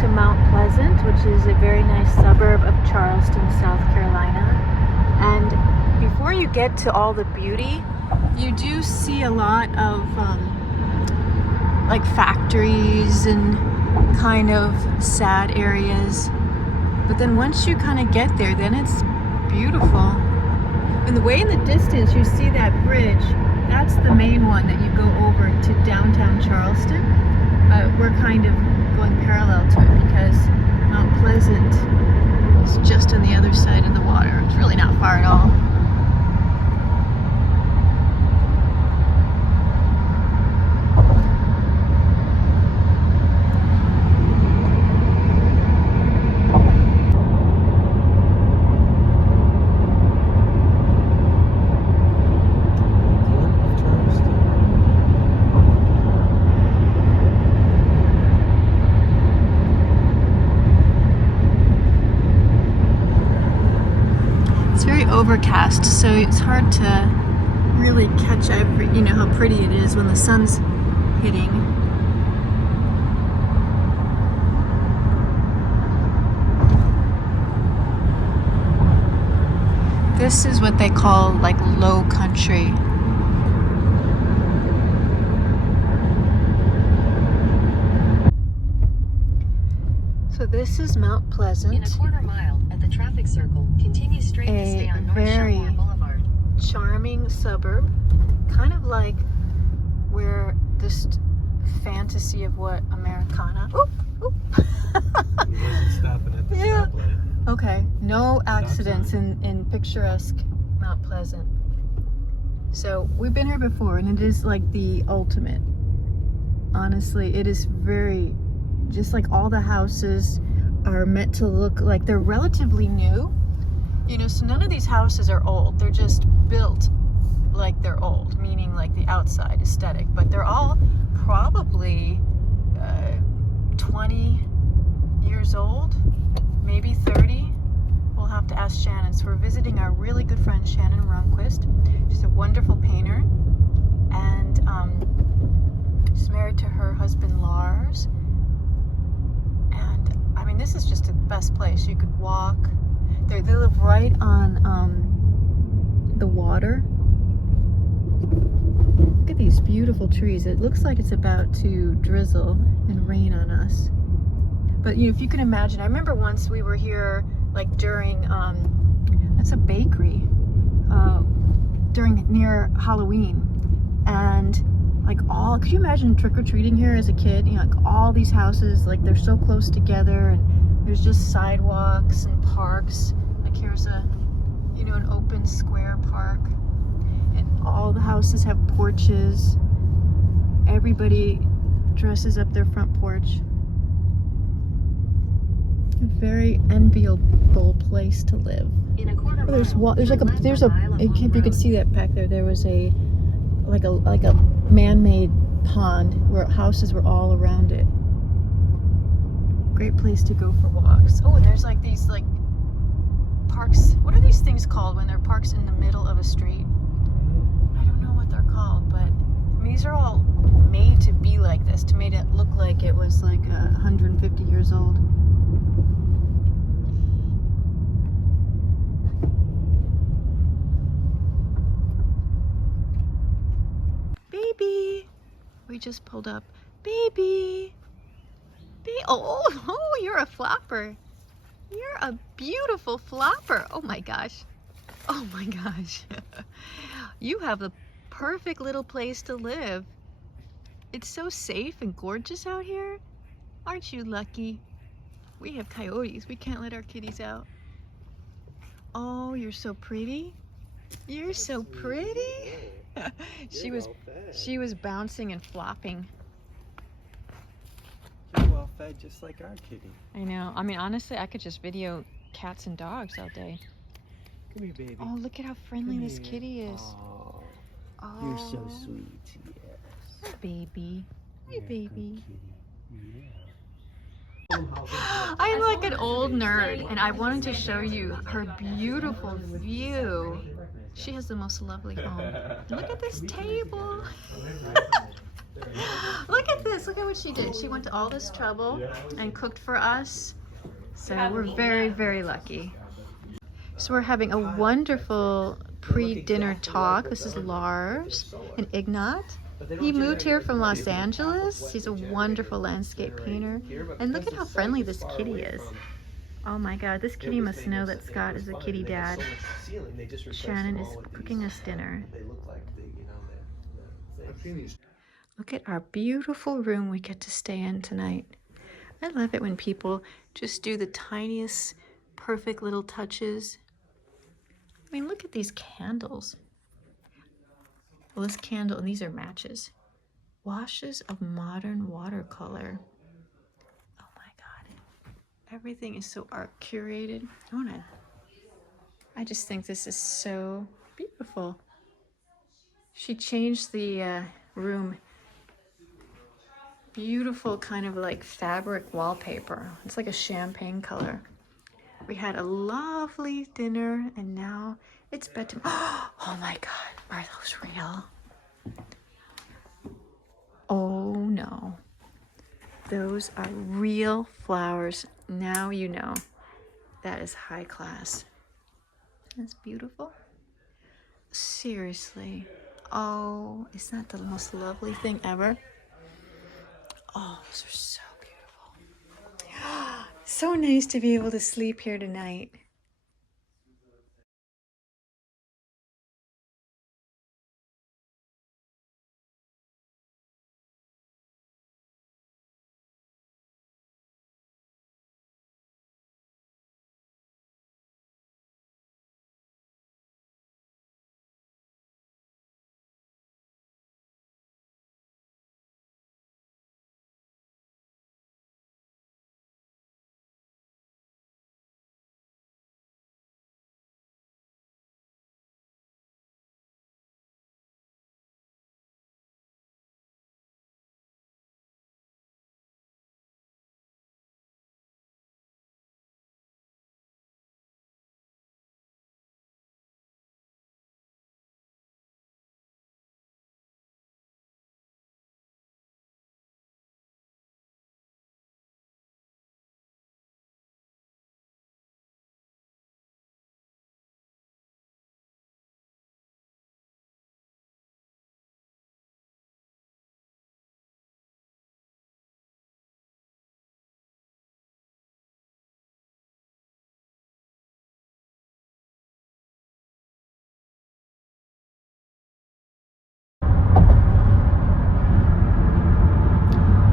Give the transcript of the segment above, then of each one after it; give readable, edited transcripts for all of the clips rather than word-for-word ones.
to Mount Pleasant, which is a very nice suburb of Charleston, South Carolina. And before you get to all the beauty, you do see a lot of like factories and kind of sad areas. But then once you kind of get there, then it's beautiful. And the way in the distance you see that bridge, that's the main one that you go over to downtown Charleston. We're kind of going parallel to it because Mount Pleasant is just on the other side of the water. It's really not far at all. Overcast, so it's hard to really catch how pretty it is when the sun's hitting. This is what they call like low country. So this is Mount Pleasant. In a quarter mile at the traffic circle, continue straight to stay on North Shore Boulevard. Charming suburb, kind of like where this fantasy of what Americana. Oop, oop. He wasn't stopping at the stoplight. Okay, no accidents in picturesque Mount Pleasant. So we've been here before, and it is like the ultimate. Honestly, it is very. Just like all the houses are meant to look like they're relatively new. So none of these houses are old. They're just built like they're old, meaning like the outside aesthetic. But they're all probably 20 years old, maybe 30. We'll have to ask Shannon. So we're visiting our really good friend Shannon Runquist. She's a wonderful painter. And she's married to her husband Lars. This is just the best place. You could walk. They live right on the water. Look at these beautiful trees. It looks like it's about to drizzle and rain on us. But if you can imagine, I remember once we were here, like during that's a bakery, near Halloween, and could you imagine trick-or-treating here as a kid? Like all these houses, like they're so close together, and there's just sidewalks and parks. Like here's an open square park, and all the houses have porches. Everybody dresses up their front porch. A very enviable place to live. In a quarter mile, if you could see that back there, there was a man-made pond where houses were all around it. Great place to go for walks. Oh, and there's like these parks. What are these things called when there are parks in the middle of a street? I don't know what they're called, but these are all made to be like this, to make it look like it was like 150 years old. Baby, we just pulled up. Baby, oh, you're a flopper. You're a beautiful flopper. Oh my gosh. Oh my gosh. You have the perfect little place to live. It's so safe and gorgeous out here. Aren't you lucky? We have coyotes. We can't let our kitties out. Oh, you're so pretty. You're so pretty. She was bouncing and flopping. You're well fed, just like our kitty. I know. Honestly, I could just video cats and dogs all day. Come here, baby. Oh, look at how friendly this kitty is. Oh, you're so sweet. Yes. Hi, baby. Hi, baby. Yeah. I'm like an old nerd, and I wanted to show you her beautiful view. She has the most lovely home. Look at this table. Look at this. Look at what she did. She went to all this trouble and cooked for us. So we're very, very lucky. So we're having a wonderful pre-dinner talk. This is Lars and Ignat. He moved here from Los Angeles. He's a wonderful landscape painter. And look at how friendly this kitty is. Oh my God, this kitty must know that Scott is a kitty dad. Shannon is cooking us dinner. Look at our beautiful room we get to stay in tonight. I love it when people just do the tiniest, perfect little touches. I mean, look at these candles. Well, this candle, and these are matches. Washes of modern watercolor. Oh my God. Everything is so art curated. I just think this is so beautiful. She changed the room. Beautiful kind of like fabric wallpaper. It's like a champagne color. We had a lovely dinner and now it's bedtime. Oh my God, are those real? Oh no. Those are real flowers. Now you know. That is high class. That's beautiful. Seriously. Oh, isn't that the most lovely thing ever? Oh, those are so beautiful. So nice to be able to sleep here tonight.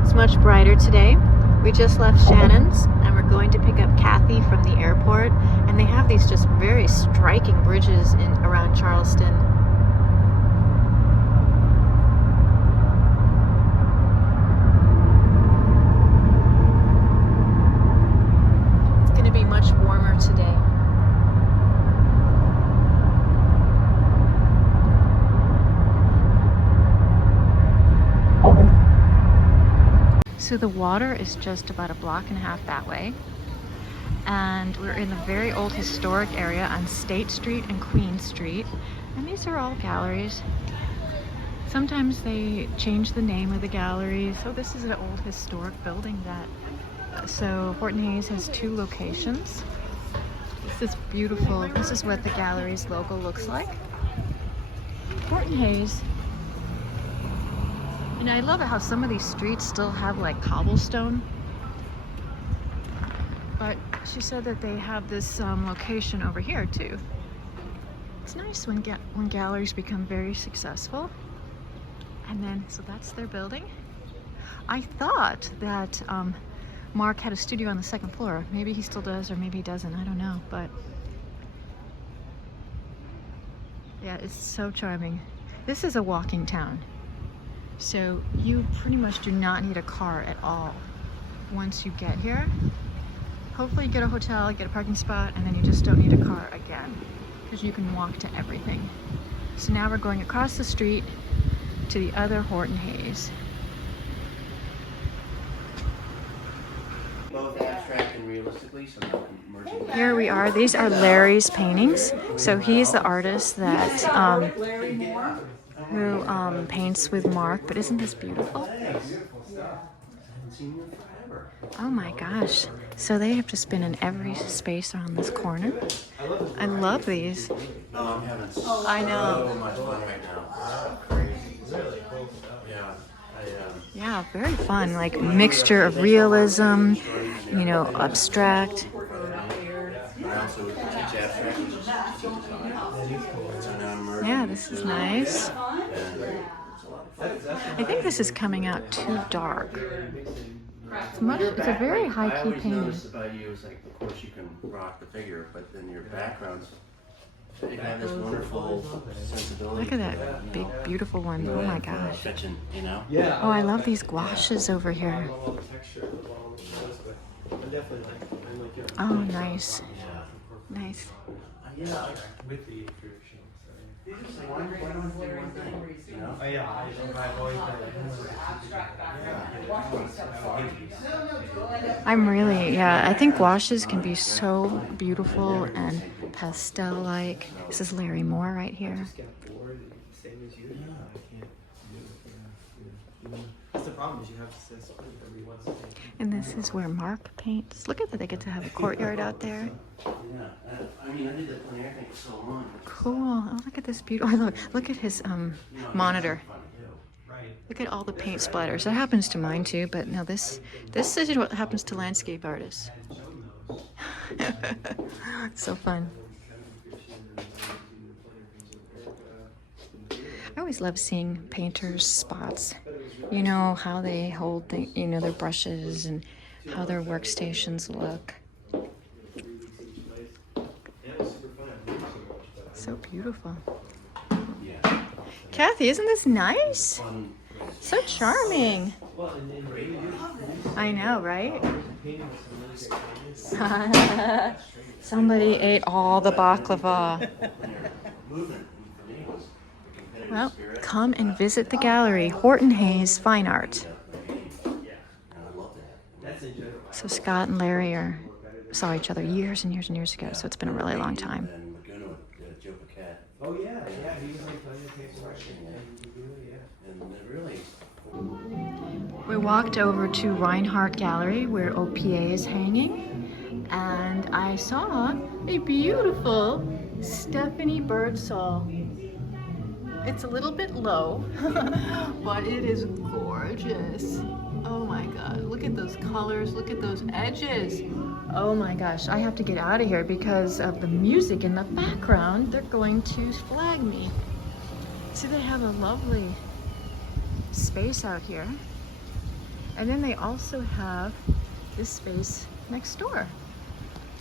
It's much brighter today. We just left Shannon's and we're going to pick up Kathy from the airport, and they have these just very striking bridges in around Charleston. It's going to be much warmer today. So the water is just about a block and a half that way. And we're in a very old historic area on State Street and Queen Street. And these are all galleries. Sometimes they change the name of the gallery. So this is an old historic building that, so Horton Hayes has 2 locations. This is beautiful. This is what the gallery's logo looks like. Horton Hayes. And I love it how some of these streets still have like cobblestone. But she said that they have this location over here too. It's nice when galleries become very successful. And then, so that's their building. I thought that Mark had a studio on the 2nd floor. Maybe he still does, or maybe he doesn't. I don't know, but yeah, it's so charming. This is a walking town. So you pretty much do not need a car at all once you get here. Hopefully you get a hotel, get a parking spot, and then you just don't need a car again because you can walk to everything. So now we're going across the street to the other Horton Hayes. Both abstract and realistically, so now merging. Here we are. These are Larry's paintings. So he's the artist that who paints with Mark, but isn't this beautiful? Oh my gosh. So they have just been in every space on this corner. I love these. Oh, I'm having I know. so much fun right now. Crazy. Yeah. Yeah, very fun. Like mixture of realism, you know, abstract. I also teach abstract, which is design. Yeah, this is nice. I think this is coming out too dark. It's a very high-key I always painting. noticed about you is like, of course you can rock the figure, but then your backgrounds, you have this wonderful sensibility. Look at that big, beautiful one. Oh my gosh. Fetching, you know? Oh, I love these gouaches over here. Oh, nice. Nice. Yeah. With the tradition. Why don't we do one thing, you know? Oh yeah, I've always I'm really, yeah, I think gouaches can be so beautiful and pastel-like. This is Larry Moore right here. same as you. I can't do it. That's the problem is you have to split every once in a while. And this is where Mark paints. Look at that, they get to have a courtyard out there. Yeah. I mean, I did that plein air thing for so long. Cool. Oh, look at this beautiful, look at his monitor. Right. Look at all the paint splatters. That happens to mine too, but no, this is what happens to landscape artists. So fun. I always love seeing painters' spots. You know, how they hold their brushes and how their workstations look. So beautiful. Yeah. Kathy, isn't this nice? Fun. So charming. I know, right? Somebody ate all the baklava. Well, come and visit the gallery, Horton Hayes Fine Art. So Scott and Larry saw each other years and years and years ago, so it's been a really long time. Oh yeah, he was like playing the case We walked over to Reinhardt Gallery where OPA is hanging, and I saw a beautiful Stephanie Birdsall. It's a little bit low, but it is gorgeous. Oh my god, look at those colors, look at those edges. Oh my gosh, I have to get out of here because of the music in the background. They're going to flag me. See, they have a lovely space out here. And then they also have this space next door.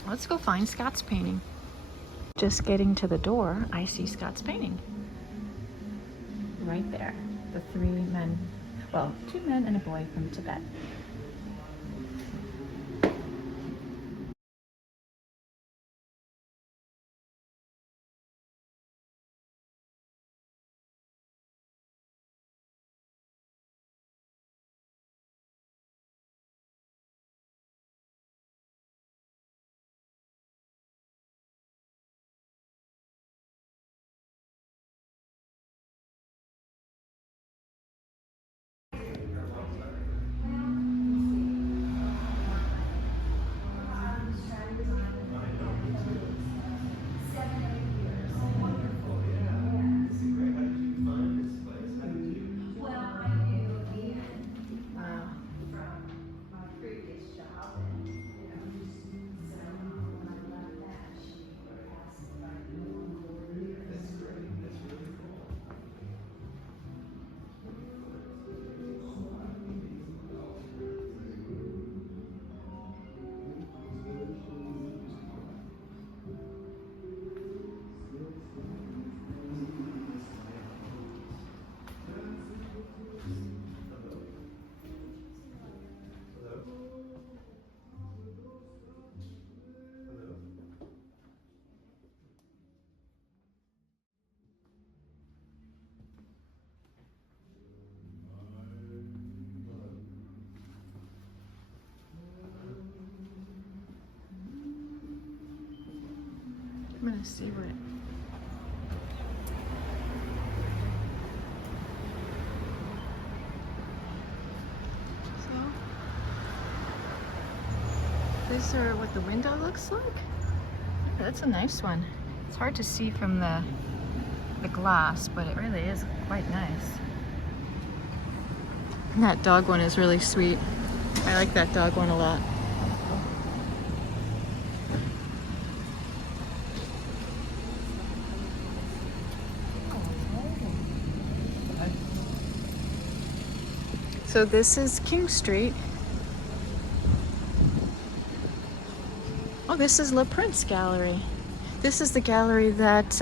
Let's go find Scott's painting. Just getting to the door, I see Scott's painting. Right there, the three men, well, 2 men and a boy from Tibet. I'm gonna see what these are what the window looks like. That's a nice one. It's hard to see from the glass, but it really is quite nice. And that dog one is really sweet. I like that dog one a lot. So this is King Street. Oh, this is Le Prince Gallery. This is the gallery that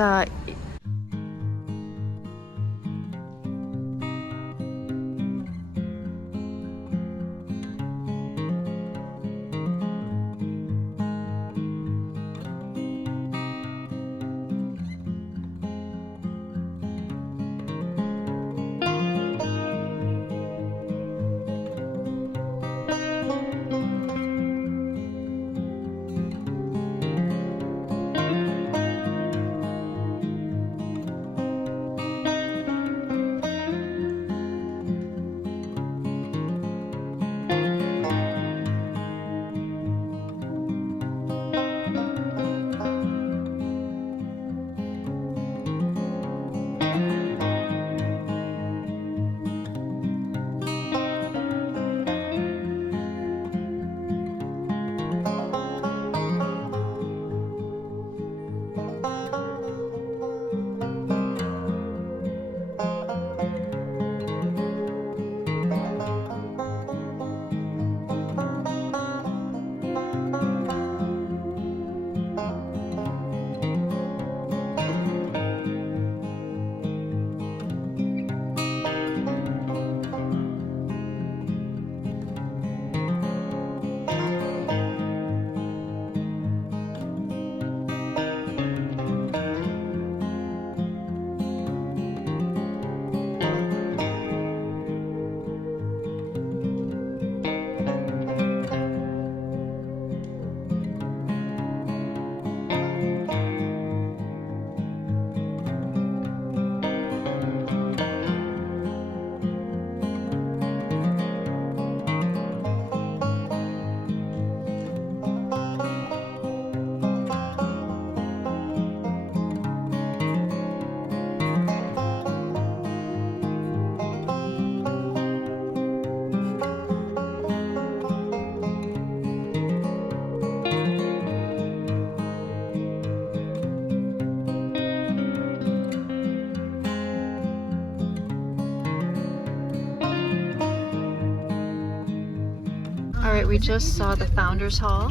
all right, we just saw the Founders Hall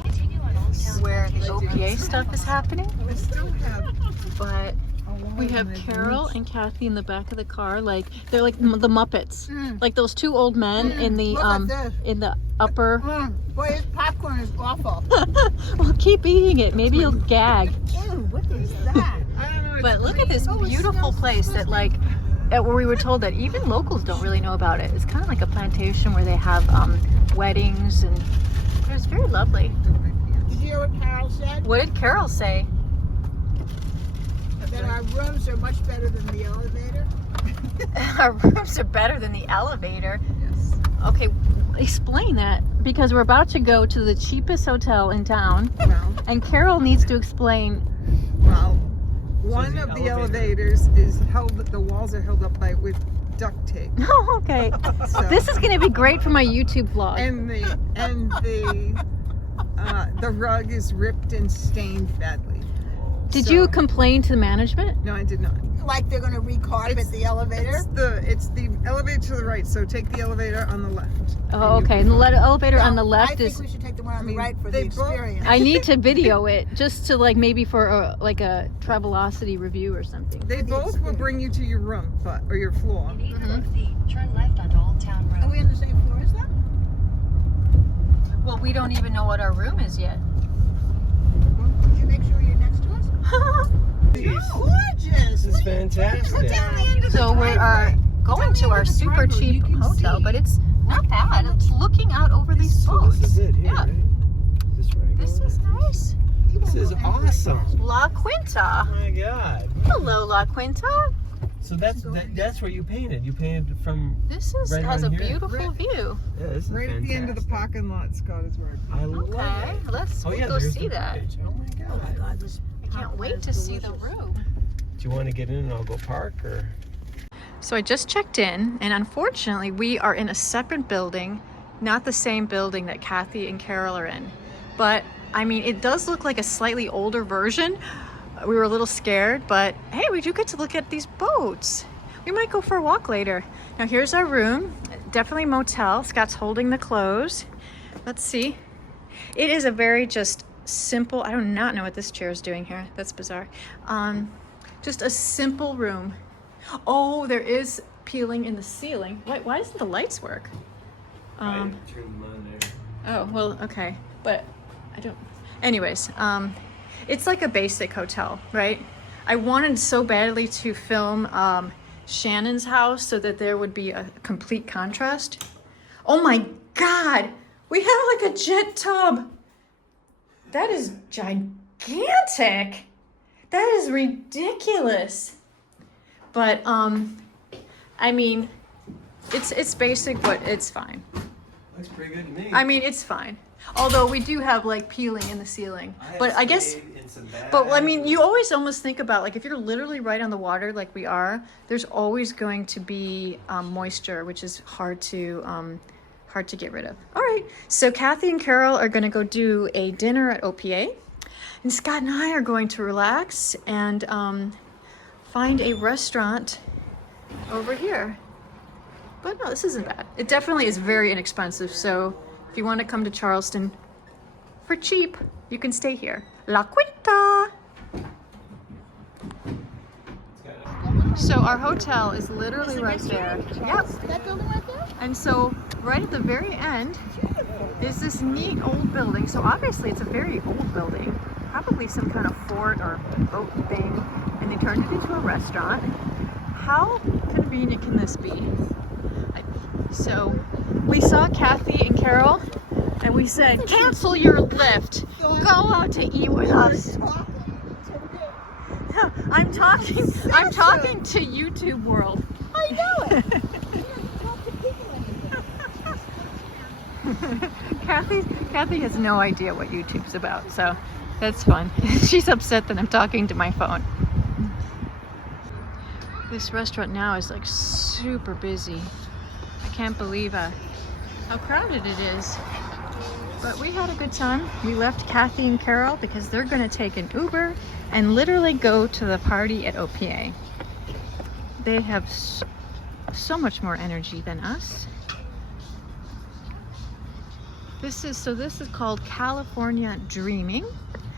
where the OPA stuff is happening. But we have Carol and Kathy in the back of the car, like they're like the Muppets, like those two old men in the upper. Boy, this popcorn is awful. Well, keep eating it. Maybe you'll gag. Ew, what is that? But look at this beautiful place that where we were told that even locals don't really know about it. It's kind of like a plantation where they have weddings, and it's very lovely. Did you hear what Carol said? What did Carol say? That our rooms are much better than the elevator. Our rooms are better than the elevator. Yes. Okay, explain that, because we're about to go to the cheapest hotel in town, Well, and Carol needs to explain. well, one the of the elevator- elevators is the walls are held up with duct tape. Oh, okay. So, This is going to be great for my YouTube vlog. and the rug is ripped and stained badly. Did So- you complain to the management? No, I did not. Like they're going to recarpet the elevator. It's the elevator to the right. So take the elevator on the left. Oh, okay. And the elevator on the I left think is. we should take the one on the mean, right for the they both- experience. I need to video it just to maybe for a Travelocity review or something. They both will bring you to your room, or your floor. In 800 feet, turn left onto Old Town Are we Road. on the same floor as that? Well, we don't even know what our room is yet. Well, did you make sure you're next to us? Gorgeous! This is fantastic. Look down the end of the So we are driveway. going to our super cheap hotel, but it's not bad. It's looking out over these So boats. this is it here, Yeah. right? This right This here? is nice. This is awesome. La Quinta. Oh my god. Hello, La Quinta. So that's where you painted. You painted from. This is Right has a on here. beautiful view. Yeah, this is Right at the end of the parking lot, Scott is where I I love Okay, it. let's Oh yeah, go there's see the that. bridge. Oh my god. I can't wait to see the room. Do you want to get in and I'll go park or? So I just checked in, and unfortunately we are in a separate building, not the same building that Kathy and Carol are in. But I mean, it does look like a slightly older version. We were a little scared, but hey, we do get to look at these boats. We might go for a walk later. Now here's our room, definitely motel. Scott's holding the clothes. Let's see. It is a very just simple, I do not know what this chair is doing here. That's bizarre. Just a simple room. Oh, there is peeling in the ceiling. Why doesn't the lights work? Turn them on there. Oh, well, okay. But I don't... Anyways, it's like a basic hotel, right? I wanted so badly to film Shannon's house so that there would be a complete contrast. Oh my God! We have like a jet tub! That is gigantic! That is ridiculous! But, I mean, it's basic, but it's fine. Looks pretty good to me. I mean, it's fine. Although we do have like peeling in the ceiling. But I guess, But I mean, you always almost think about like if you're literally right on the water like we are, there's always going to be moisture, which is hard to get rid of. All right, so Kathy and Carol are gonna go do a dinner at OPA. And Scott and I are going to relax and find a restaurant over here. But no, this isn't bad. It definitely is very inexpensive. So if you want to come to Charleston for cheap, you can stay here. La Quinta! So our hotel is literally right there. Yep. That building right there? And so right at the very end is this neat old building. So obviously it's a very old building. Probably some kind of fort or boat thing. And they turned it into a restaurant. How convenient can this be? So we saw Kathy and Carol and we said, cancel your lift. Go out to eat with us. I'm talking to YouTube world. I know it. Kathy has no idea what YouTube's about, so that's fun. She's upset that I'm talking to my phone. This restaurant now is like super busy. I can't believe how crowded it is. But we had a good time. We left Kathy and Carol because they're gonna take an Uber and literally go to the party at OPA. They have so much more energy than us. This is called California Dreaming.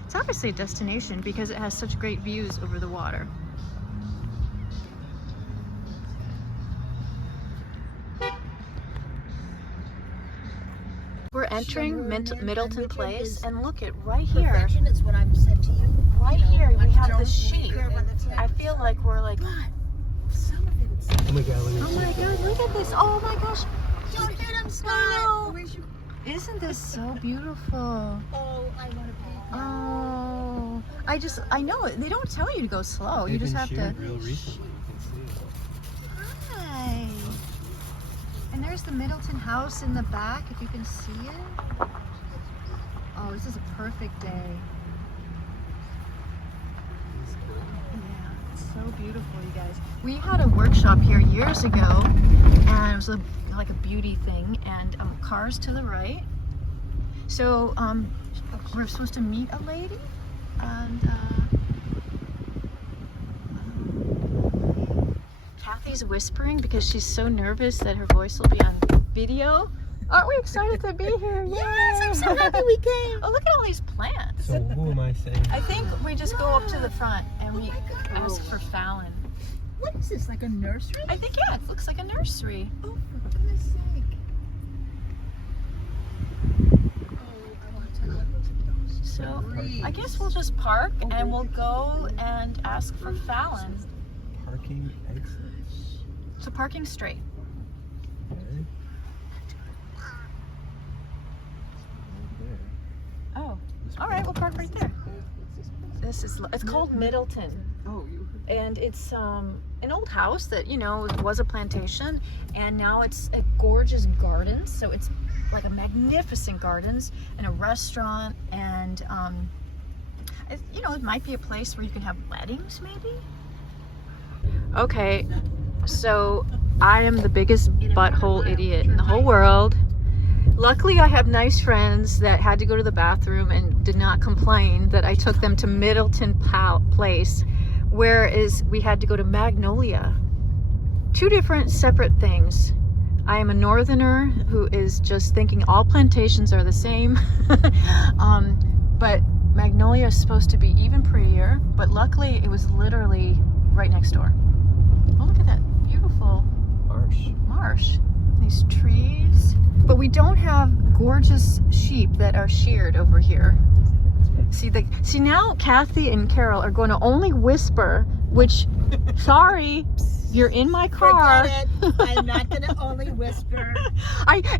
It's obviously a destination because it has such great views over the water. We're entering Middleton Place, and look at right here. Perfection is what I've said to you. Right You know, here, we much have the don't sheep. care about the I feel like we're like, Some of it's. Oh my god. oh my god, look at this. Oh my gosh. Don't hit him, Scott. I know. Where's your... Isn't this so beautiful? Oh, I want to be. Oh, I know it. They don't tell you to go slow. You just have to. Real recently, you can see it. Hi. And there's the Middleton house in the back, if you can see it. Oh, this is a perfect day. Yeah, it's so beautiful, you guys. We had a workshop here years ago, and it was like a beauty thing, and cars to the right. So we're supposed to meet a lady, and Kathy's whispering because she's so nervous that her voice will be on video. Aren't we excited to be here? Yes, I'm so happy we came. Oh, look at all these plants. So who am I saying? I think we just go up to the front and we ask for Fallon. What is this, like a nursery? I think, yeah, it looks like a nursery. Oh, for goodness sake. Oh, I want to tell you. So I guess we'll just park and we'll go and ask for Fallon. Parking exits. So parking straight. Okay. Right there. Oh, all right, we'll park right there. This is, it's called Middleton. Oh, you. And it's an old house that, you know, was a plantation, and now it's a gorgeous gardens. So it's like a magnificent gardens and a restaurant, and you know, it might be a place where you can have weddings, maybe. Okay, so I am the biggest butthole idiot in the whole world. Luckily, I have nice friends that had to go to the bathroom and did not complain that I took them to Middleton Place, whereas we had to go to Magnolia. Two different separate things. I am a northerner who is just thinking all plantations are the same. But Magnolia is supposed to be even prettier, but luckily it was literally right next door. Oh, look at that beautiful marsh. These trees. But we don't have gorgeous sheep that are sheared over here. See now Kathy and Carol are going to only whisper, which, sorry, you're in my car. Forget it. I'm not going to only whisper.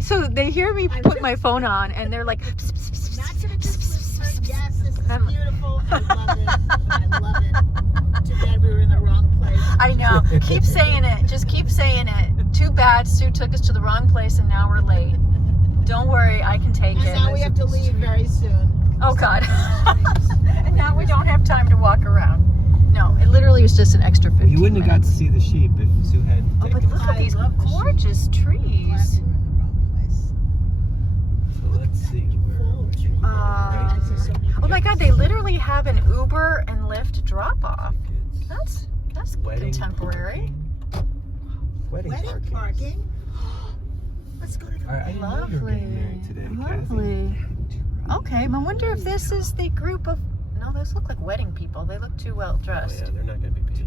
So they hear me put my phone on and they're like, pss, pss, pss, Not pss, going to pss, just pss, whisper. pss, pss. Yes, this is I'm- beautiful. I love it. I love it. Too bad we were in the wrong place. I know. Keep saying it. Just keep saying it. Too bad Sue took us to the wrong place and now we're late. Don't worry, I can take And it. now we have to leave very soon. Oh God. And now we don't have time to walk around. No, it literally was just an extra 15 You wouldn't have got minutes. to see the sheep if Sue had Oh, but taken look us. at these love the sheep. gorgeous Glad trees. we were in the wrong place. So let's see where Oh my God, they literally have an Uber and Lyft drop off. That's wedding contemporary. parking. Wedding Wedding parking. Let's go to the I didn't know you were Lovely. getting married today, Lovely. Okay, I wonder if this is the group of. No, those look like wedding people. They look too well Kathy. Oh, dressed. yeah, they're not going to be painting.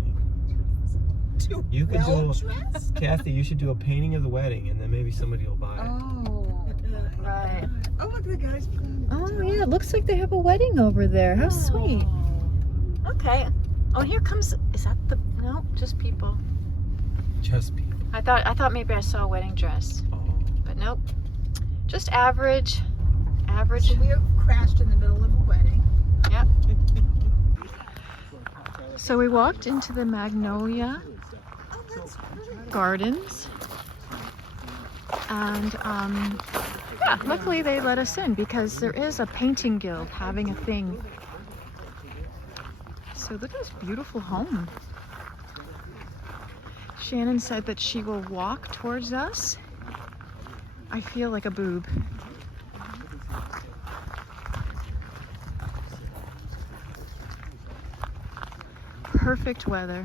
Too You could well do dressed. Kathy, you should do a painting of the wedding, and then maybe somebody will buy it. Oh, right. Oh, look, the guy's playing. Oh yeah, it looks like they have a wedding over there. How sweet. Okay. Oh, here comes. Is that the? No, just people. Just people. I thought maybe I saw a wedding dress, Oh. but nope. Just average. Average. So we crashed in the middle of a wedding. Yep. So we walked into the Magnolia Oh, that's pretty. Gardens, and yeah, luckily they let us in because there is a painting guild having a thing. So look at this beautiful home. Shannon said that she will walk towards us. I feel like a boob. Perfect weather.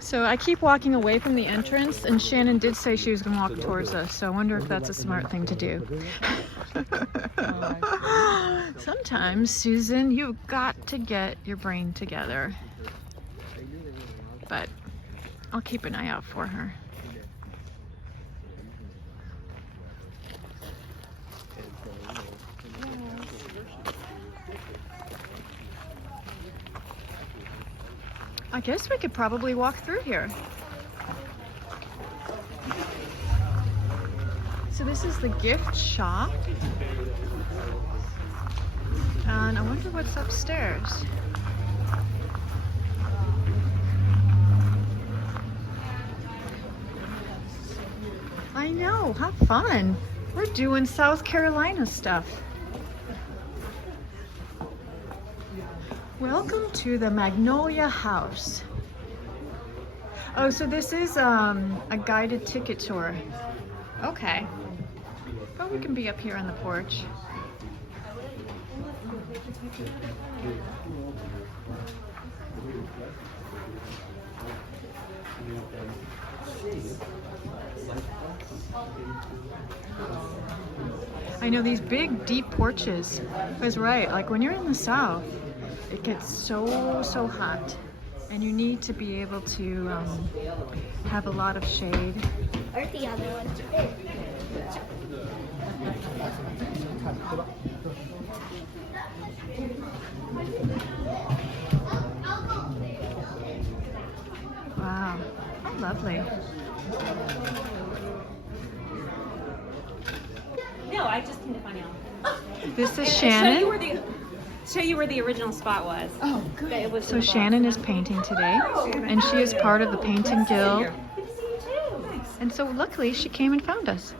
So I keep walking away from the entrance, and Shannon did say she was going to walk towards us, so I wonder if that's a smart thing to do. Sometimes, Susan, you've got to get your brain together. But I'll keep an eye out for her. I guess we could probably walk through here. So this is the gift shop. And I wonder what's upstairs. I know, how fun. We're doing South Carolina stuff. Welcome to the Magnolia House. Oh, so this is a guided ticket tour. Okay. But we can be up here on the porch. I know these big, deep porches. I was right. Like when you're in the South, it gets so hot, and you need to be able to have a lot of shade. Aren't the other ones Wow. Oh, lovely. No, I just came to find out. This is Show you Shannon. where the original spot was. Oh, good. It was So Shannon is painting today, and she is part of the Painting Guild. Good to see you too. And so luckily she came and found us.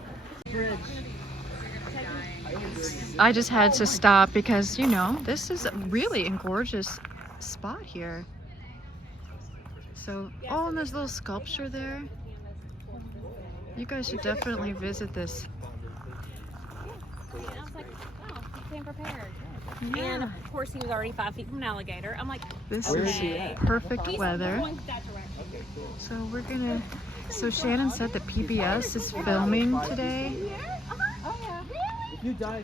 I just had to stop because, you know, this is really a gorgeous spot here. So, oh, and there's a little sculpture there. You guys should definitely visit this. And I was like, oh, he came prepared. Yeah. And of course, he was already 5 feet from an alligator. I'm like, This okay. is perfect He's weather. going that direction. So we're gonna, so Shannon said that PBS is filming today.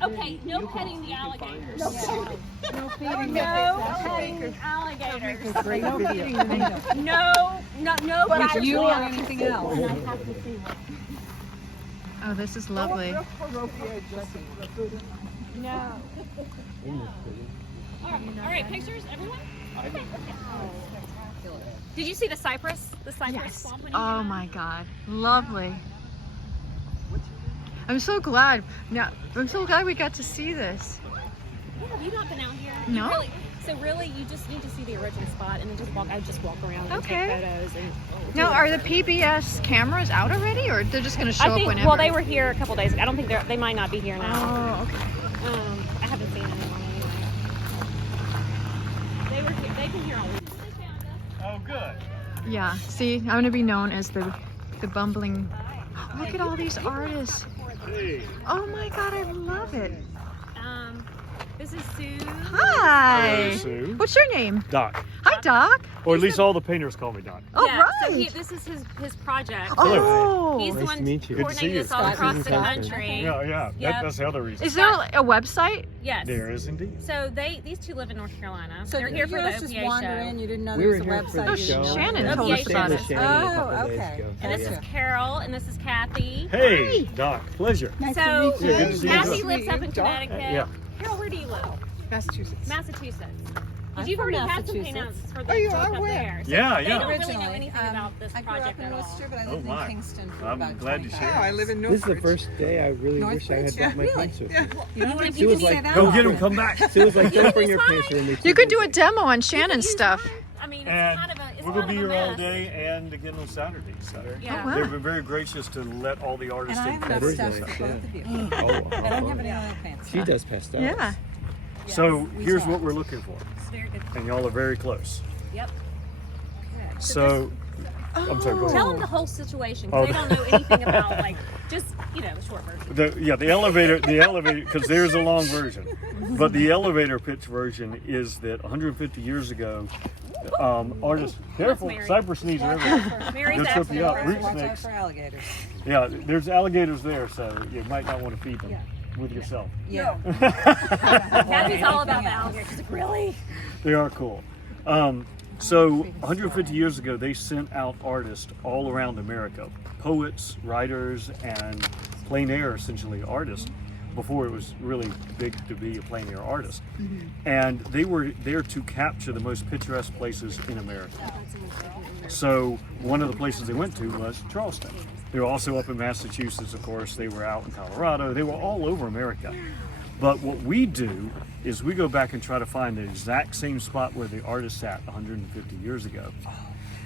Okay, no petting the alligators. No petting the alligators. No petting you or anything else. Oh, this is lovely. No. All right, pictures, everyone? Did you see the cypress? The cypress swamp when you Oh came my God, lovely. I'm so glad. Now, I'm so glad we got to see this. out? Have you not been out here? No. So really, you just need to see the original spot and then just walk. I just walk around and Okay. take photos. And Now, are the PBS cameras out already, or they're just gonna show I up think. whenever? Well, they were here a couple days ago. I don't think they might not be here now. Oh, okay. I haven't seen anyone anyway. They were here. They've been here all week. Oh, good. Yeah. See, I'm gonna be known as the bumbling. Look at all these artists. Oh my God, I love it. This is Sue. Hi. Sue. What's your name? Doc. Hi, Doc. Or at least all the painters call me Doc. Oh, Yeah, right. So this is his project. Oh. He's the Nice one to meet you. Good to see coordinating you. this all Scott across the Susan country. Yeah. Yep. That's the other reason. Is there a website? Yes. There is indeed. So these two live in North Carolina. So They're here for the just OPA wander show. in. You didn't know We there were was a here for website. the Oh, you didn't know? Shannon told us about it. Shannon a couple Oh, days okay. ago. And this Yeah. is Carol, and this is Kathy. Hey, Doc. Pleasure. Nice So to meet you. Yeah, good to see you. Kathy Nice lives up in Connecticut. Yeah. Carol, where do you live? Massachusetts. Massachusetts. I'm But you've from already had some Massachusetts. paintouts for the Oh, you talk are? up Where? there. So Yeah, they yeah. don't really know Originally, anything about this I grew project up in at all. Worcester, but I Oh, lived my. in Kingston for I'm about glad to 25 share. Oh, I live in This is the Northbridge. first day I really wish I had brought my Really? pants with me. Yeah. You don't wanna- have She was to say like, that Go often. get him. Come back. She was like, You don't bring can your use pants with me. You could do a demo on Shannon's Use stuff. mine. I mean, it's And kind of a, it's we're a going lot to be of a here all mess. day and again on Saturday. So Yeah. wow. they've been very gracious to let all the And artists I take have enough photos. stuff nice, for yeah. both of you. Oh, I don't have any oil paints. She does pastels. Yeah. So we here's saw. what we're looking for. It's very good. And y'all are very close. Yep. So, I'm sorry, go Tell ahead. them the whole situation Oh. because they don't know anything about like just the short version. The elevator, because there's a long version, but the elevator pitch version is that 150 years ago, artists, careful, Mary. cypress knees are everywhere. Mary's They'll trip you up. absolutely Root Watch out snakes. for alligators. Yeah, there's alligators there, so you might not want to feed them Yeah. with yourself. Yeah. Kathy's all about the alligator. She's like, really? They are cool. So 150 years ago, they sent out artists all around America, poets, writers, and plein air, essentially artists, before it was really big to be a plein air artist. And they were there to capture the most picturesque places in America. So one of the places they went to was Charleston. They were also up in Massachusetts, of course. They were out in Colorado. They were all over America. But what we do is we go back and try to find the exact same spot where the artist sat 150 years ago.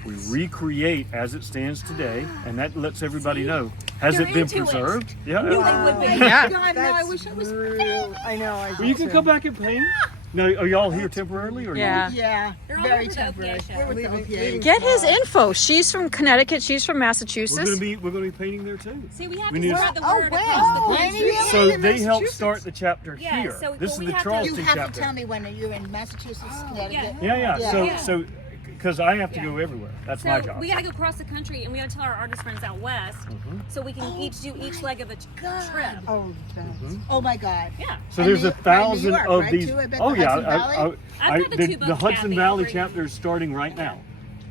We recreate as it stands today, and that lets everybody know. Has You're it been into it. preserved? Yeah. They would be. Yeah. God, no, I wish I was. Real. I know. I Well, you do can too. come back and paint. Now, are y'all here temporarily? Or Yeah. Yeah. They're all Very over the temporary. OPA show. We're with the OPA. Get his info. She's from Connecticut. She's from We're Massachusetts. gonna be painting there too. See, we have We to need to- spread the Oh, word wow. across the country. Really? So in they helped Massachusetts? start the chapter Yeah, here. so- This but is we the have to- Charleston You have chapter. to tell me when you're in Massachusetts, Connecticut. Yeah. Yeah. So because I have to go everywhere. That's my So job. we gotta go across the country and we gotta tell our artist friends out west so we can each do each leg of the trip. Oh, that's Oh my God. Yeah. So And there's New- a thousand New York, of right, these. too? I bet Oh the yeah, Hudson Valley? I've got the two the books, Hudson Kathy, Valley I'll chapter is starting right now.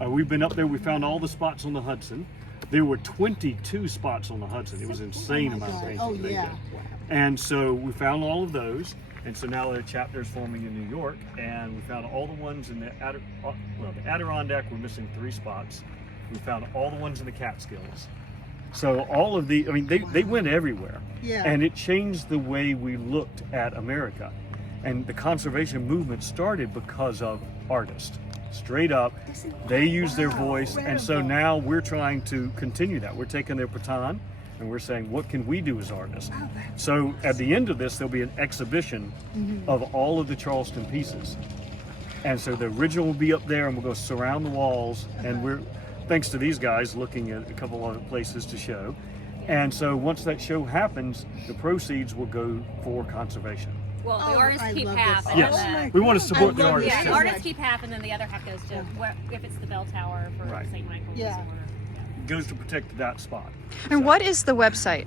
We've been up there. We found all the spots on the Hudson. There were 22 spots on the Hudson. It was insane amount of painting Oh they yeah. did. And so we found all of those. And so now the chapter is forming in New York, and we found all the ones in the the Adirondack. We're missing 3 spots. We found all the ones in the Catskills. So all of the, I mean, they went everywhere. Yeah. And it changed the way we looked at America. And the conservation movement started because of artists. Straight up, they use their voice, and so now we're trying to continue that. We're taking their baton and we're saying, what can we do as artists? So at the end of this, there'll be an exhibition of all of the Charleston pieces. And so the original will be up there, and we'll go surround the walls, and we're, thanks to these guys, looking at a couple other places to show. And so once that show happens, the proceeds will go for conservation. Well, the Oh, artists I keep love half. this. And Yes, then we want to support the love artists. yeah, too. the artists keep half, and then the other half goes to if it's the bell tower for Right. St. Michael's. Yeah. Or, Goes to protect that spot. And what is the website?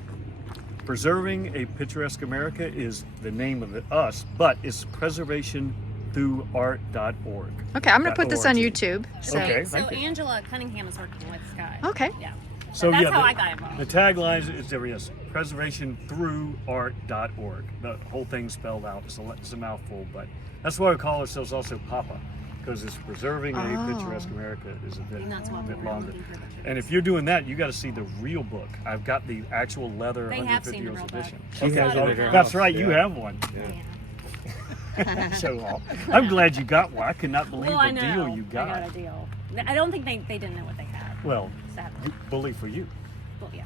Preserving a Picturesque America is the name of us, but it's preservationthroughart.org. Okay, I'm gonna put this on .org. YouTube. So. Okay. So thank you. Angela Cunningham is working with Sky. Okay. Yeah. So that's yeah, how the, I got involved. the tagline is there is preservationthroughart.org. The whole thing spelled out. It's a mouthful, but that's why we call ourselves also PAPA, because it's preserving a Oh. picturesque America is a bit, That's what we're longer. looking for. And if you're doing that, you got to see the real book. I've got the actual leather They have 150 seen the years real book. edition. She has it at her That's house, right. You yeah. have one. Yeah. So I'm glad you got one. I could not believe Well, I the know. deal you I got a got. deal. I don't think they didn't know what they had. Well, Sadly. bully for you. Well, yeah.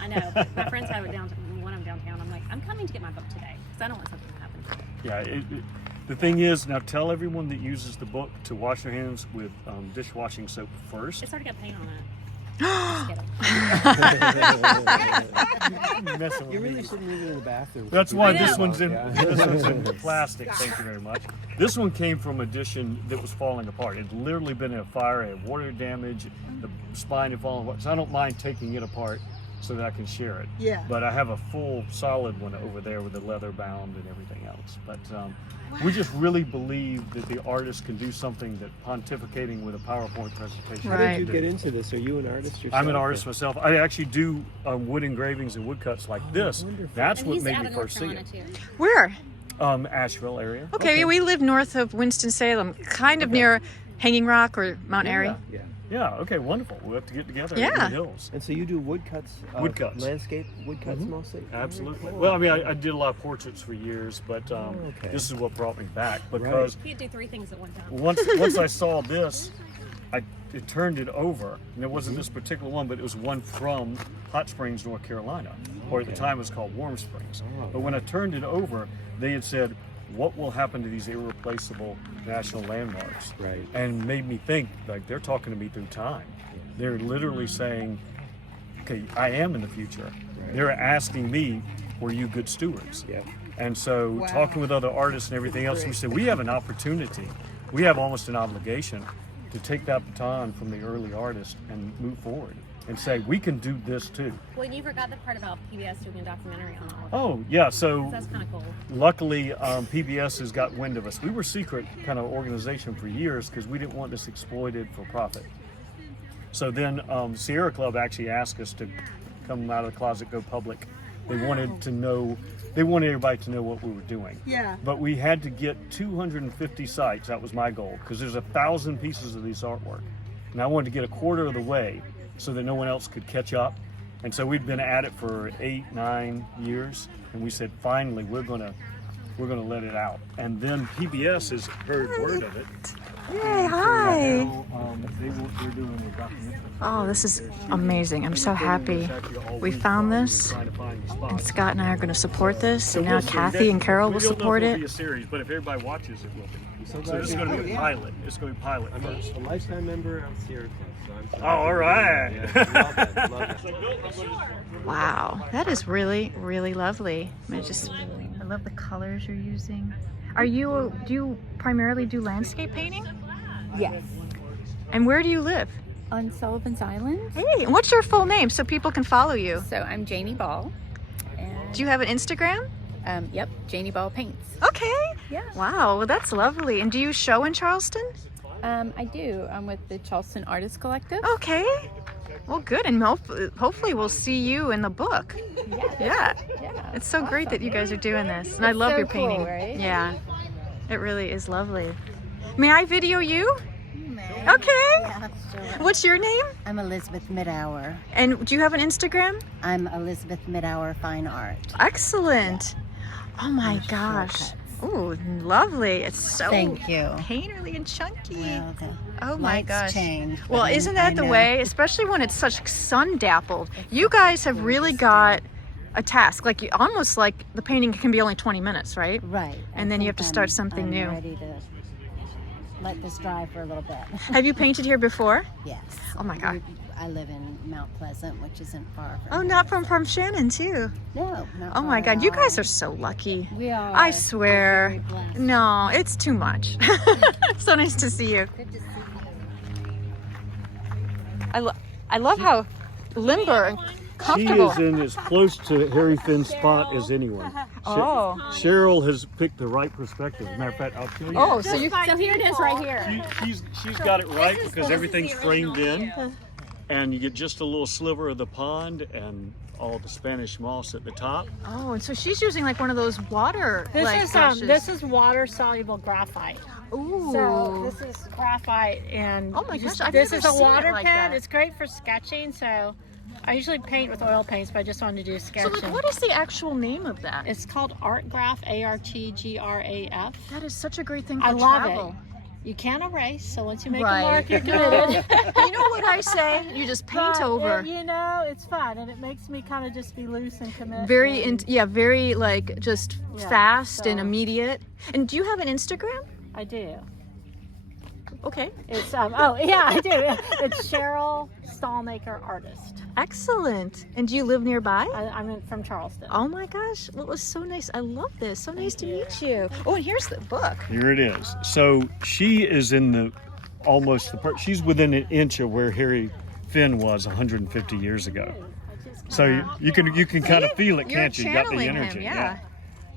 I know. But my friends have it downtown. One of them downtown. I'm like, I'm coming to get my book today because I don't want something to happen to it. Yeah, the thing is, now tell everyone that uses the book to wash their hands with dishwashing soap first. It's already got paint on it. Just kidding. Messing with You really me. shouldn't leave it in the bathroom. That's why I this know. one's in Yeah. this one's in plastic. Thank you very much. This one came from a edition that was falling apart. It had literally been in a fire, it had water damage, the spine had fallen apart. So I don't mind taking it apart so that I can share it. Yeah. But I have a full solid one over there with the leather bound and everything else. But we just really believe that the artist can do something that pontificating with a PowerPoint presentation. How Right. did you get into this? Are you an artist yourself? I'm an artist myself. I actually do wood engravings and woodcuts like this. wonderful. That's And what he's made out me of North first see Carolina it. too. Where? Asheville area. Okay, we live north of Winston-Salem, kind of near Hanging Rock or Mount Airy. Yeah. Yeah, okay, wonderful. We'll have to get together Yeah. in the hills. And so you do woodcuts? Woodcuts. Landscape woodcuts Mhm. mostly? Absolutely. Cool. Well, I mean, I did a lot of portraits for years, but okay. this is what brought me back because He could do 3 things at one time. once I saw this, it turned it over, and it wasn't this particular one, but it was one from Hot Springs, North Carolina, or at the time it was called Warm Springs. Oh. But when I turned it over, they had said, "What will happen to these irreplaceable national landmarks?" Right. And made me think like they're talking to me through time. They're literally saying, "Okay, I am in the future." Right. They're asking me, "Were you good stewards?" Yeah. And so, Wow. talking with other artists and everything else, we said we have an opportunity. We have almost an obligation to take that baton from the early artists and move forward and say we can do this too. Well, you forgot the part about PBS doing a documentary on all of it. Oh yeah, so That's kind of cool. luckily PBS has got wind of us. We were a secret kind of organization for years because we didn't want this exploited for profit. So then Sierra Club actually asked us to come out of the closet, go public. They wanted to know, they wanted everybody to know what we were doing. Yeah. But we had to get 250 sites. That was my goal because there's 1,000 pieces of this artwork, and I wanted to get a quarter of the way so that no one else could catch up. And so we'd been at it for 8-9 years, and we said finally we're gonna let it out. And then PBS has heard word of it. Yay, hi. Now, they're doing a documentary. Oh, this is amazing. I'm so happy we found this. And Scott and I are going to support this. And now Kathy and Carol will support It'll be it. a series, but if everybody watches, it will be. So So glad this is you- going to be a pilot. It's going to be pilot I'm first. a lifetime member of Sierra Club, so I'm Oh, all right. Yeah, love it. Wow, that is really, really lovely. I love the colors you're using. Do you primarily do landscape painting? Yes. And where do you live? On Sullivan's Island. Hey, and what's your full name so people can follow you? So I'm Janie Ball. And, Do you have an Instagram? yep, Janie Ball Paints. Okay. Yeah. Wow, well that's lovely. And do you show in Charleston? I do. I'm with the Charleston Artists Collective. Okay. Well, good. And hopefully we'll see you in the book. Yeah. Yeah. It's so great that you guys are doing this. And I love so your painting. cool, right? Yeah. It really is lovely. May I video you? You may. Okay. Yeah, sure. What's your name? I'm Elizabeth Midhour. And do you have an Instagram? I'm Elizabeth Midhour Fine Art. Excellent. Oh my gosh. Shortcuts. Ooh, lovely. It's so Thank you. painterly and chunky. Well, the Oh my lights gosh. change, Well, but isn't I that the know. way? Especially when it's such sun dappled. You guys have really got a task. Like you almost like the painting can be only 20 minutes, right? Right. And then you have to start something I'm new. ready to let this dry for a little bit. Have you painted here before? Yes. Oh my God. I live in Mount Pleasant, which isn't far from Oh, here, not so- from Shannon too. No, not Oh my far at God, you guys all. are so lucky. We are. I swear. Very blessed. No, it's too much. So nice to see you. Good to see you. I love how limber and She comfortable. is in as close to Harry Finn's spot as anyone. Oh. Cheryl has picked the right perspective. Matter of fact, I'll show you. Oh, so you So here it is right here. She's got it right because everything's framed in, and you get just a little sliver of the pond and all the Spanish moss at the top. Oh, and so she's using like one of those water like brushes. This is water soluble graphite. Ooh. So this is graphite, and Oh my you just- gosh, I've this never is a seen it water like pen. that. It's great for sketching. So I usually paint with oil paints, but I just wanted to do So sketching. like, what is the actual name of that? It's called Art Graph, ARTGRAF. That is such a great thing for I love travel. it. You can't erase, so once you make Right. a mark, you're No. good. You know what I say? You just paint But, over. You know, it's fun, and it makes me kind of just be loose and commit. Very, and very like just Yeah, fast and so- immediate. And do you have an Instagram? I do. Okay. It's oh yeah, I do. It's Cheryl Stallmaker Artist. Excellent. And do you live nearby? I'm from Charleston. Oh my gosh, well, it was so nice. I love this. So nice to meet you. Oh, and here's the book. Here it is. So she is in the almost the part. She's within an inch of where Harry Finn was 150 years ago. So you can kind of feel it, You're can't you? You got the channeling him, energy. yeah.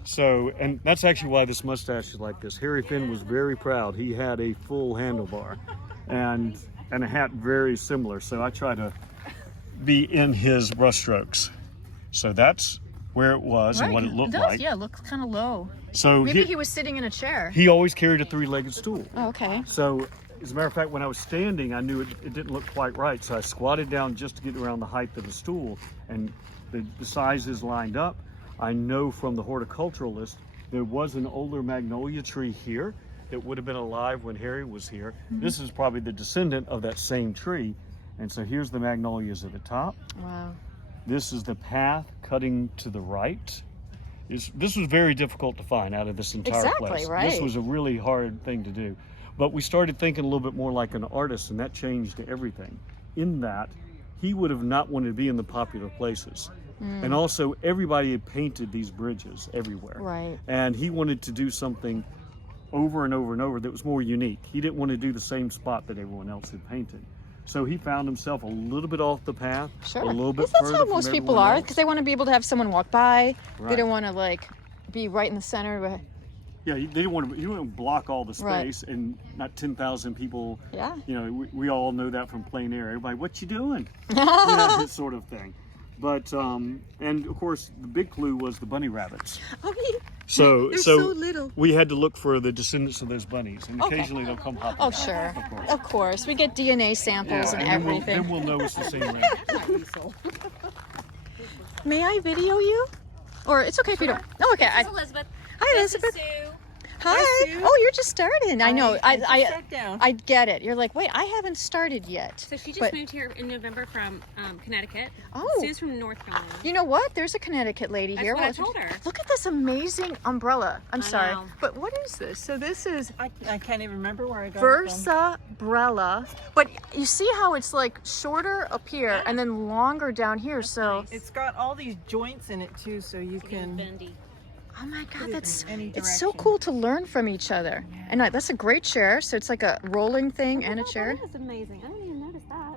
So, and that's actually why this mustache is like this. Harry Finn was very proud. He had a full handlebar and a hat very similar. So I try to be in his brushstrokes. So that's where it was and what it looked does, like. Yeah, it looks kind of low. So Maybe he was sitting in a chair. he always carried a three-legged stool. Oh, okay. So, as a matter of fact, when I was standing, I knew it didn't look quite right. So I squatted down just to get around the height of the stool, and the sizes lined up. I know from the horticulturalist there was an older magnolia tree here that would have been alive when Harry was here. This is probably the descendant of that same tree. And so here's the magnolias at the top. Wow. This is the path cutting to the right. This was very difficult to find out of this entire Exactly, place. right. This was a really hard thing to do. But we started thinking a little bit more like an artist, and that changed everything. In that, he would have not wanted to be in the popular places. And also, everybody had painted these bridges everywhere. Right. And he wanted to do something over and over and over that was more unique. He didn't want to do the same spot that everyone else had painted. So he found himself a little bit off the path, Sure. a little bit That's further how from most people everyone are, else. because they want to be able to have someone walk by. They Right. don't want to like be right in the center. But Yeah, they didn't want to. You want to block all the space, Right. and not 10,000 people. yeah. You know, we all know that from plein air. Everybody, what you doing? You know, this sort of thing. But and of course, the big clue was the bunny rabbits. Oh, yeah. So They're so little. we had to look for the descendants of those bunnies, and Okay. occasionally they'll come hopping. Oh, back, sure. Of course. Of course. We get DNA samples and then everything. we'll know it's the same rabbit. May I video you? Or it's okay if you don't. Oh, okay. Elizabeth. Hi, Elizabeth. Hi. Sue. Oh, you're just starting. I know. just sat down. I get it. You're like, wait, I haven't started yet. So she just But- moved here in November from Connecticut. Oh. Sue's from North Carolina. You know what? There's a Connecticut lady That's here. what I Well, told her. Look at this amazing umbrella. I'm I sorry. know. But what is this? So this is I can't even remember where I got it Versabrella. But you see how it's like shorter up here and then longer down here. So, from. It's got all these joints in it too, so you can. Bendy. oh my God, it that's in any it's so direction. cool to learn from each other. And that's a great chair. So it's like a rolling thing and a chair. That is amazing. I didn't even notice that.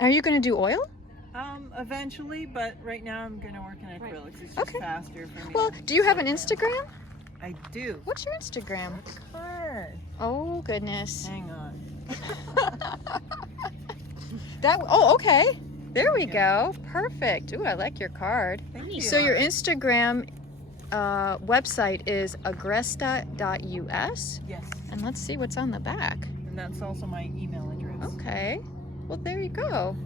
Are you going to do oil? Eventually, but right now I'm gonna work in acrylics. It's just Okay. faster for me. Well, do you have an Instagram? I do. What's your Instagram? Card. Oh goodness. Hang on. Oh, okay. There we go. Perfect. Ooh, I like your card. Thank you. So your Instagram website is agresta.us. Yes, And let's see what's on the back. and that's also my email Okay. Well, there you go.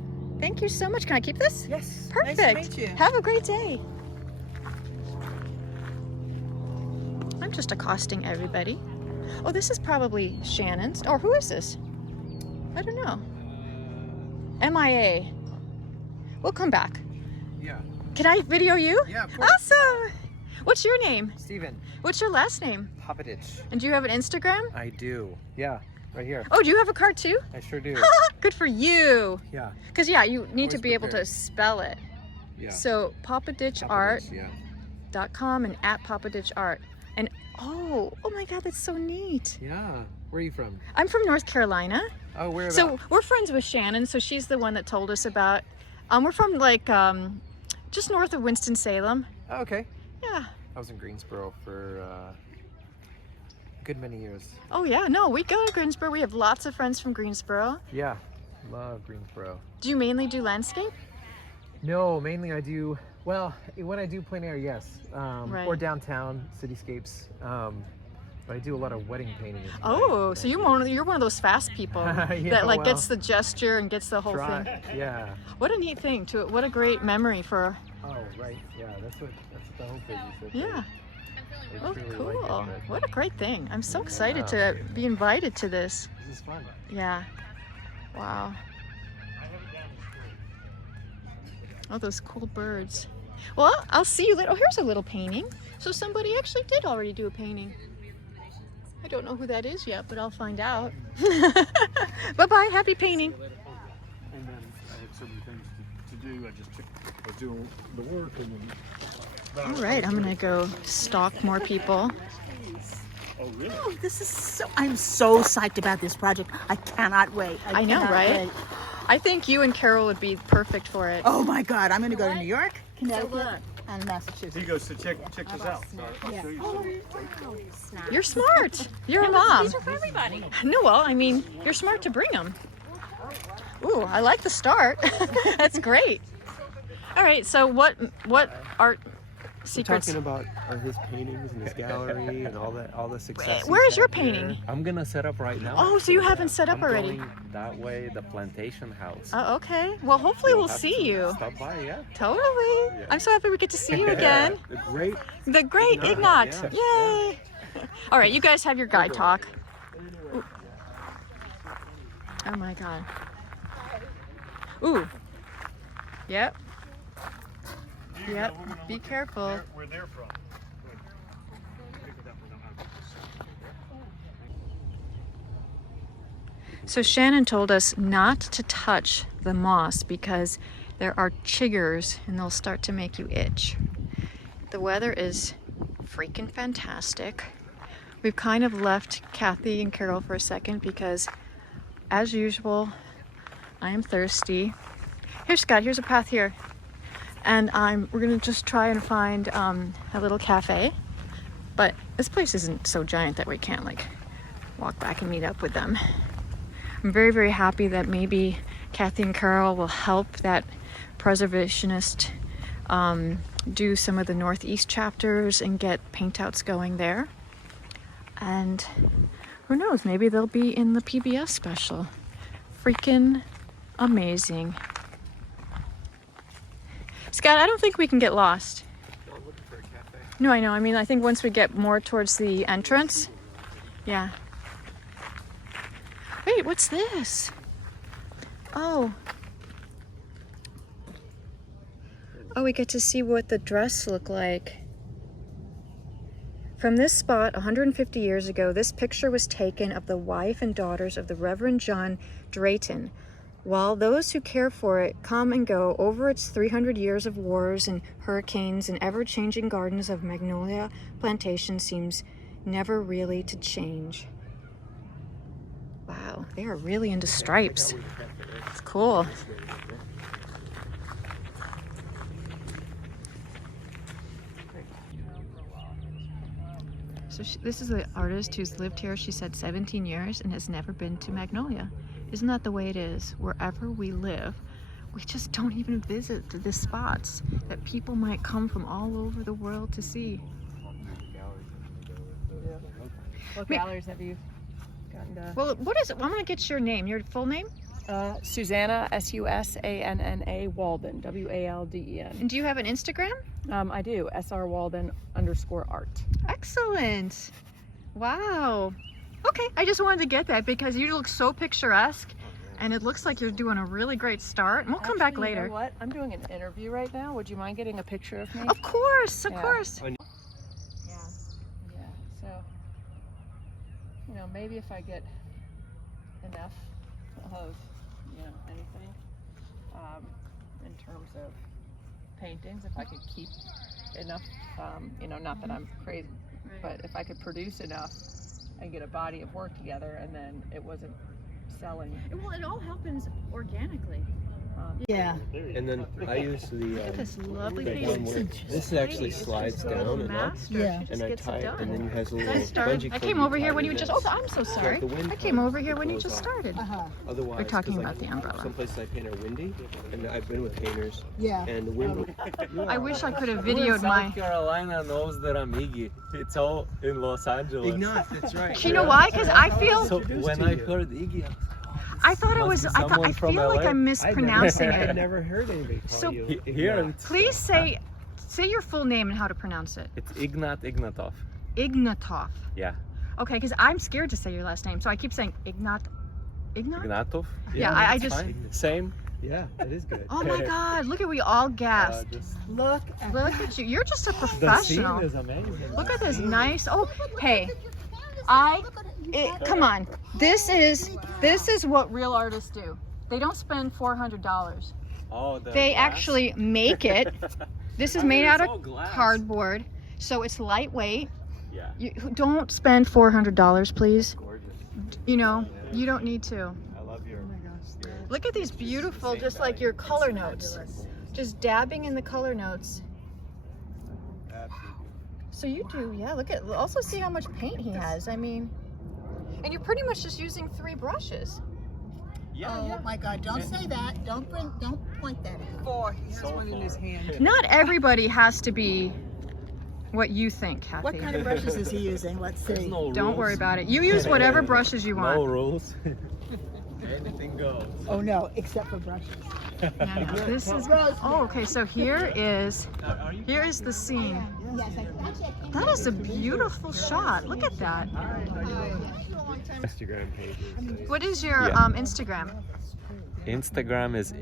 Thank you so much. Can I keep this? Yes. Perfect. Nice to meet you. Have a great day. I'm just accosting everybody. Oh, this is probably Shannon's. Or who is this? I don't know. MIA. We'll come back. Yeah. Can I video you? Yeah, of course. Awesome. What's your name? Steven. What's your last name? Popadich. And do you have an Instagram? I do. Yeah, right here. Oh, do you have a card too? I sure do. Good for you. Yeah. Because yeah, you need to Always be able to prepared. spell it. Yeah. So popaditchart.com Yeah. and @popaditchart. And oh my God, that's so neat. Yeah. Where are you from? I'm from North Carolina. Oh, where about? So we're friends with Shannon. So she's the one that told us about. We're from like just north of Winston-Salem. Oh, okay. Yeah. I was in Greensboro for a good many years. Oh yeah. No, we go to Greensboro. We have lots of friends from Greensboro. Yeah. Love Greensboro. Do you mainly do landscape? No, mainly I do, well, when I do plein air, yes. Right. Or downtown cityscapes. But I do a lot of wedding painting. as well. Oh, so you're one of those fast people Yeah, that like well, gets the gesture and gets the whole Try. thing. Yeah. What a neat thing to what a great memory for. Oh, right. Yeah, that's what the hope is. that Yeah. they Oh, truly like cool. it, but What a great thing. I'm so excited Yeah. to be invited to this. This is fun. Yeah. Wow. Oh, those cool birds. Well, I'll see you later. Oh, here's a little painting. So somebody actually did already do a painting. I don't know who that is yet, but I'll find out. Bye-bye. Happy painting. And then I had certain things to do. I was doing the work and then. All right, I'm gonna go stalk more people. Oh, really? Oh, this is so, I'm so psyched about this project. I cannot wait. I know, cannot right? wait. I think you and Carol would be perfect for it. Oh my God, I'm gonna go to New York, Connecticut, and Massachusetts. He goes to check this out. So I'll show you some. You're smart. You're a mom. These are for everybody. No, well, I mean, you're smart to bring them. Ooh, I like the start. That's great. All right, so what art secrets? Talking about his paintings and his gallery and all the success. Where is he's your had here. painting? I'm gonna set up right now. Oh, so you actually. haven't set up I'm already? Going that way, the plantation house. Oh, okay. Well, hopefully You'll we'll have see to you. Stop by, yeah. Totally. Yeah. I'm so happy we get to see you again. The great. The great Ignat. Yeah. Yay. All right, you guys have your guy talk. Ooh. Oh my God. Ooh. Yep. Yep. Be careful. Where they're from. So Shannon told us not to touch the moss because there are chiggers and they'll start to make you itch. The weather is freaking fantastic. We've kind of left Kathy and Carol for a second because, as usual, I am thirsty. Here, Scott, here's a path here. And we're gonna just try and find a little cafe. But this place isn't so giant that we can't like walk back and meet up with them. I'm very, very happy that maybe Kathy and Carol will help that preservationist do some of the Northeast chapters and get paint outs going there. And who knows, maybe they'll be in the PBS special. Freaking amazing. Scott, I don't think we can get lost. I'm looking for a cafe. No, I know. I mean, I think once we get more towards the entrance. Yeah. Wait, what's this? Oh. Oh, we get to see what the dress looked like. From this spot 150 years ago, this picture was taken of the wife and daughters of the Reverend John Drayton. While those who care for it come and go over its 300 years of wars and hurricanes and ever-changing gardens of Magnolia Plantation seems never really to change. Wow, they are really into stripes. It's cool. So this is the artist who's lived here, she said, 17 years and has never been to Magnolia. Isn't that the way it is? Wherever we live, we just don't even visit the spots that people might come from all over the world to see. What galleries have you gotten to? Well, what is it? I'm gonna get your name, your full name? Susanna, Susanna Walden, Walden. And do you have an Instagram? I do, SRWalden_art. Excellent. Wow. Okay, I just wanted to get that because you look so picturesque and it looks like you're doing a really great start. And we'll come back later. You know what? I'm doing an interview right now. Would you mind getting a picture of me? Of course, of Yeah. course. Yeah, so, you know, maybe if I get enough of, you know, anything, in terms of paintings, if I could keep enough, you know, not that I'm crazy, but if I could produce enough and get a body of work together and then it wasn't selling. Well, it all happens organically. Yeah. And then I use the Look at this lovely the piece. one where this actually slides down and up, Yeah. and I tie it, and then it has a little I bungee cord. came you over tie here when it you in just. this. Oh, I'm so sorry. the wind I came comes, over here it when you blows just off. started. Otherwise, We're talking 'cause, about the umbrella. Some places I paint are windy, and I've been with painters, Yeah. and the wind. I wish I could have videoed my. South Carolina knows that I'm Iggy. It's all in Los Angeles. Ignat, that's right. You know why? Because I feel. So when I heard Iggy, I thought it was. must be I someone from feel like LA. I'm mispronouncing I've it. never heard anybody call So- you. here Ignat. it's, Please say your full name and how to pronounce it. it's Ignat Ignatov. Ignatov. Yeah. Okay, because I'm scared to say your last name, so I keep saying Ignat. Ignatov? Yeah, I that's just. fine. Same. Yeah, that is good. Oh my God! Look at we all gasped. Look at Look at you. You're just a The scene professional. is amazing. Look at this nice. Oh, hey. Come on. This is what real artists do. They don't spend $400. Oh, the They glass? actually make it. This is I mean, made it's out all of glass. cardboard, so it's lightweight. Yeah. You don't spend $400, please. Gorgeous. You know, you don't need to. I love your. Look at these beautiful, just like your color notes. Just dabbing in the color notes. So you do, yeah, look at, also see how much paint he has. I mean, and you're pretty much just using 3 brushes. Oh my God! Don't say that. Don't point that out. 4. He has one in his hand. Not everybody has to be what you think, Kathy. What kind of brushes is he using? Let's see. No Don't rules. worry about it. You use whatever brushes you want. No rules. Anything goes. Oh no, except for brushes. Yeah, this is, oh, okay, so here is the scene. That is a beautiful shot. Look at that. Instagram pages. What is your Instagram? Instagram is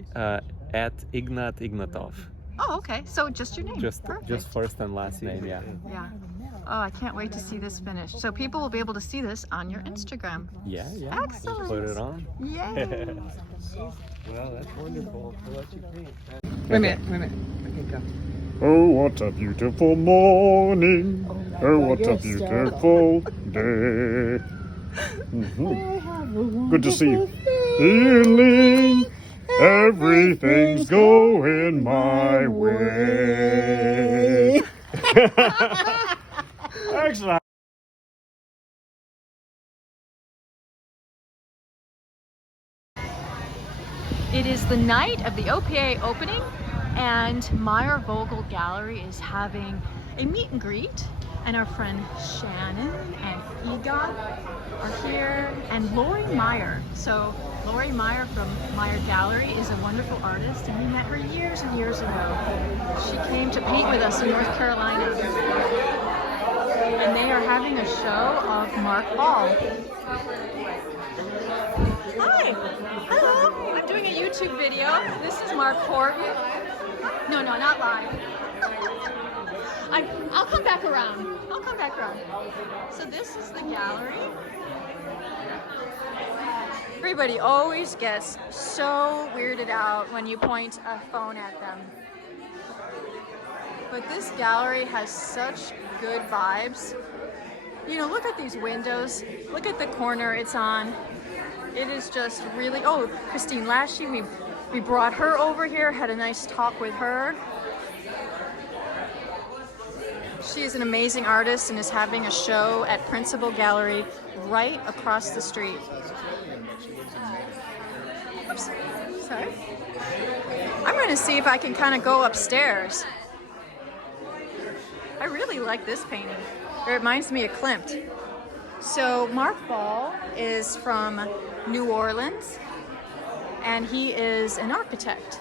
at Ignat Ignatov. Oh, okay. So just your name. Perfect. Just first and last name, yeah. Yeah. Oh, I can't wait to see this finished. So people will be able to see this on your Instagram. Yeah. Excellent. Put it on. Yay. Well, that's wonderful. I'll let you paint. Wait a minute. Okay, go. Oh, what a beautiful morning. Oh, what a you're beautiful day. Mhm. Good to see you. Healing. Everything's going my way. Excellent. It is the night of the OPA opening, and Meyer Vogel Gallery is having a meet and greet, and our friend Shannon and Egon are here, and Lori Meyer. So Lori Meyer from Meyer Gallery is a wonderful artist, and we met her years and years ago. She came to paint with us in North Carolina, and they are having a show of Mark Ball. Hi! Hello! I'm doing a YouTube video. This is Mark Horton. No, not live. I'll come back around. I'll come back around. So this is the gallery. Everybody always gets so weirded out when you point a phone at them. But this gallery has such good vibes. You know, look at these windows. Look at the corner it's on. It is just really, oh, Christine Lashy, we brought her over here, had a nice talk with her. She is an amazing artist and is having a show at Principal Gallery right across the street. Oops, sorry. I'm going to see if I can kind of go upstairs. I really like this painting. It reminds me of Klimt. So Mark Ball is from New Orleans, and he is an architect.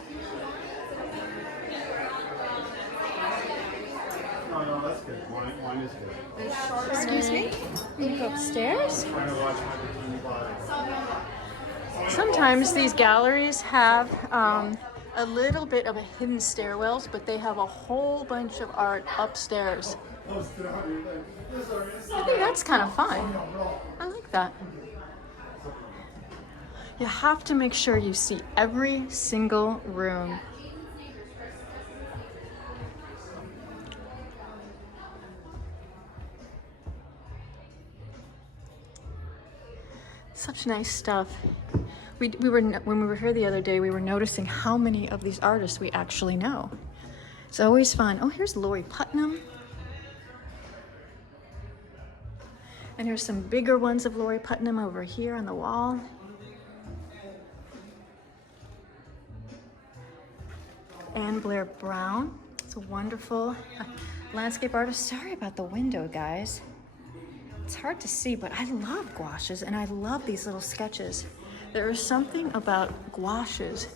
No, that's good. Wine is good. Excuse me? You go upstairs? Sometimes these galleries have a little bit of a hidden stairwells, but they have a whole bunch of art upstairs. I think that's kind of fun. I like that. You have to make sure you see every single room. Such nice stuff. When we were here the other day, we were noticing how many of these artists we actually know. It's always fun. Oh, here's Lori Putnam. And here's some bigger ones of Lori Putnam over here on the wall. Anne Blair Brown. It's a wonderful landscape artist. Sorry about the window, guys. It's hard to see, but I love gouaches and I love these little sketches. There is something about gouaches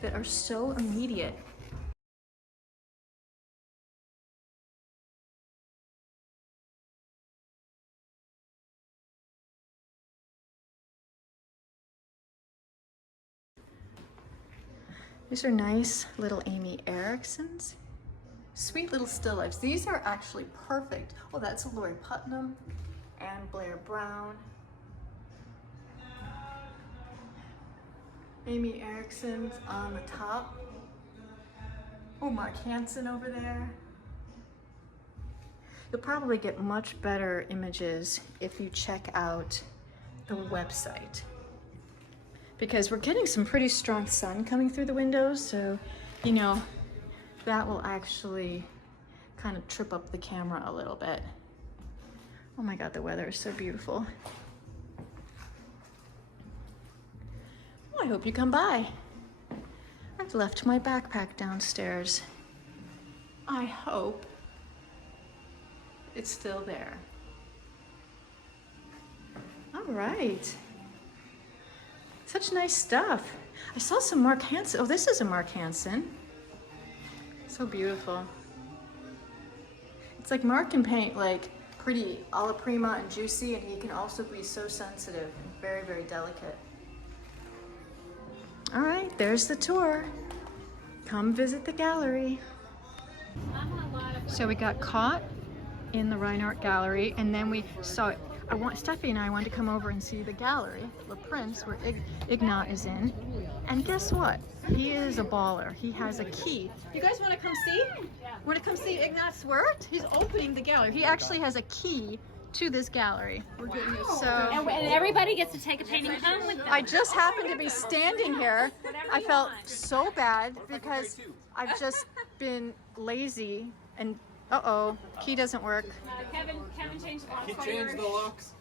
that are so immediate. These are nice little Amy Ericksons. Sweet little still lifes. These are actually perfect. Oh, that's a Lori Putnam. Anne Blair Brown. Amy Erickson's on the top. Oh, Mark Hansen over there. You'll probably get much better images if you check out the website, because we're getting some pretty strong sun coming through the windows, so you know that will actually kind of trip up the camera a little bit. Oh my God, the weather is so beautiful. I hope you come by. I've left my backpack downstairs. I hope it's still there. All right. Such nice stuff. I saw some Mark Hansen. Oh, this is a Mark Hansen. So beautiful. It's like Mark can paint like pretty alla prima and juicy, and he can also be so sensitive and very, very delicate. All right, there's the tour. Come visit the gallery. So we got caught in the Reinhardt Gallery, and then we saw, Steffi and I wanted to come over and see the gallery, Le Prince, where Ignat is in. And guess what? He is a baller. He has a key. You guys want to come see? Want to come see Ignat's work? He's opening the gallery. He actually has a key to this gallery. So And everybody gets to take a painting home with them. I just happened to be standing here. I felt so bad because I've just been lazy and uh-oh, key doesn't work. Kevin changed the locks. He changed the locks.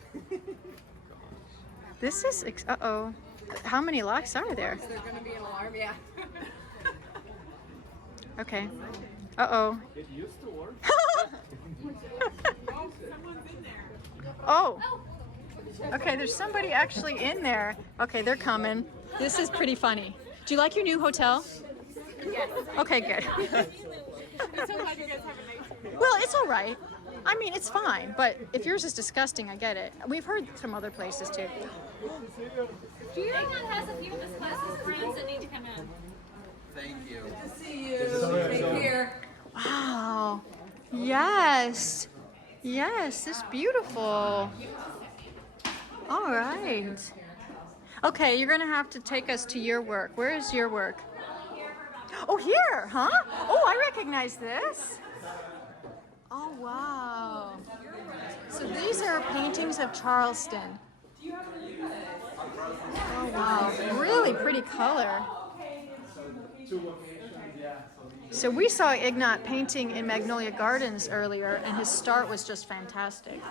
This is, uh-oh. How many locks are there? There's gonna be an alarm, yeah. Okay. Uh-oh. It used to work. Oh. Okay, there's somebody actually in there. Okay, they're coming. This is pretty funny. Do you like your new hotel? Yes. Okay, good. I'm so glad you guys have a nice. Well, it's all right. I mean, it's fine, but if yours is disgusting, I get it. We've heard from other places too. Ignat has a few of his closest friends that need to come in. Thank you. Good to see you. Take care. Wow. Yes. Yes, it's beautiful. All right. Okay, you're gonna have to take us to your work. Where is your work? Oh, here, huh? Oh, I recognize this. Oh, wow. So these are paintings of Charleston. Oh, wow. Really pretty color. So we saw Ignat painting in Magnolia Gardens earlier, and his start was just fantastic.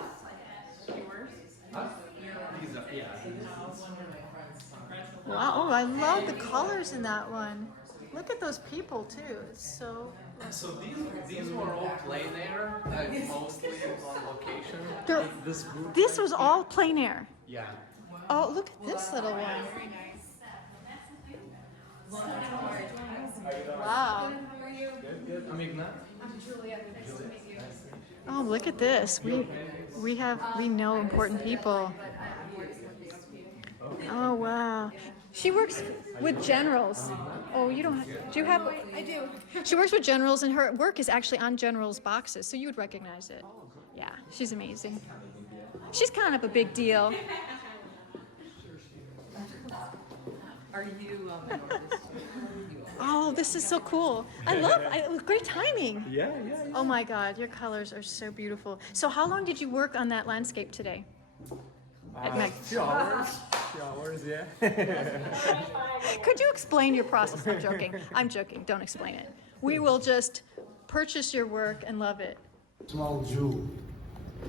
Wow, oh, I love the colors in that one. Look at those people too. It's so. So these were all plein air, mostly on location. This was all plein air. Yeah. Oh, look at this little one. Wow. I'm Ignat. Oh, look at this. We know important people. Oh, wow. She works with generals. Oh, you don't have, do you have? I do. She works with generals and her work is actually on generals' boxes, so you would recognize it. Yeah, she's amazing. She's kind of a big deal. Are you Oh, this is so cool. Great timing. Yeah. Oh my God, your colors are so beautiful. So how long did you work on that landscape today? At Meg? Few hours, yeah. Could you explain your process? I'm joking. I'm joking. Don't explain it. We will just purchase your work and love it. Small jewel.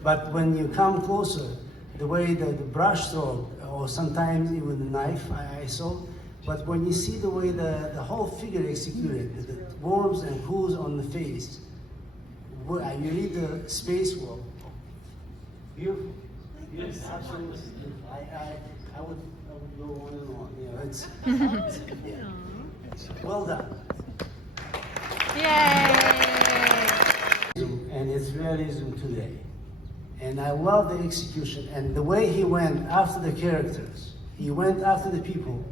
But when you come closer, the way the brush stroke, or sometimes even the knife I saw, but when you see the way the whole figure executed, the warmth and cools on the face, you need the space work. Beautiful. Yes, absolutely. I would go on and on. You know, it's yeah. Well done. Yay! And it's realism today. And I love the execution and the way he went after the characters. He went after the people.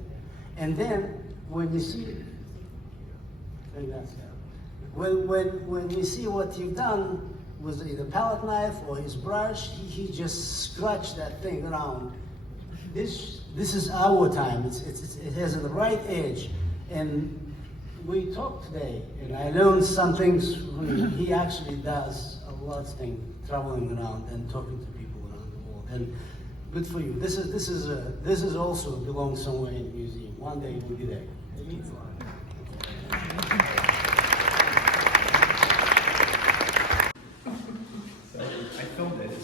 And then when you see, when you see what you've done with either palette knife or his brush, he just scratched that thing around. This is our time. It has the right edge. And we talked today, and I learned some things. He actually does a lot of things, traveling around and talking to people around the world. And good for you. This is also belongs somewhere in the museum. One day we'll be there. It means a lot.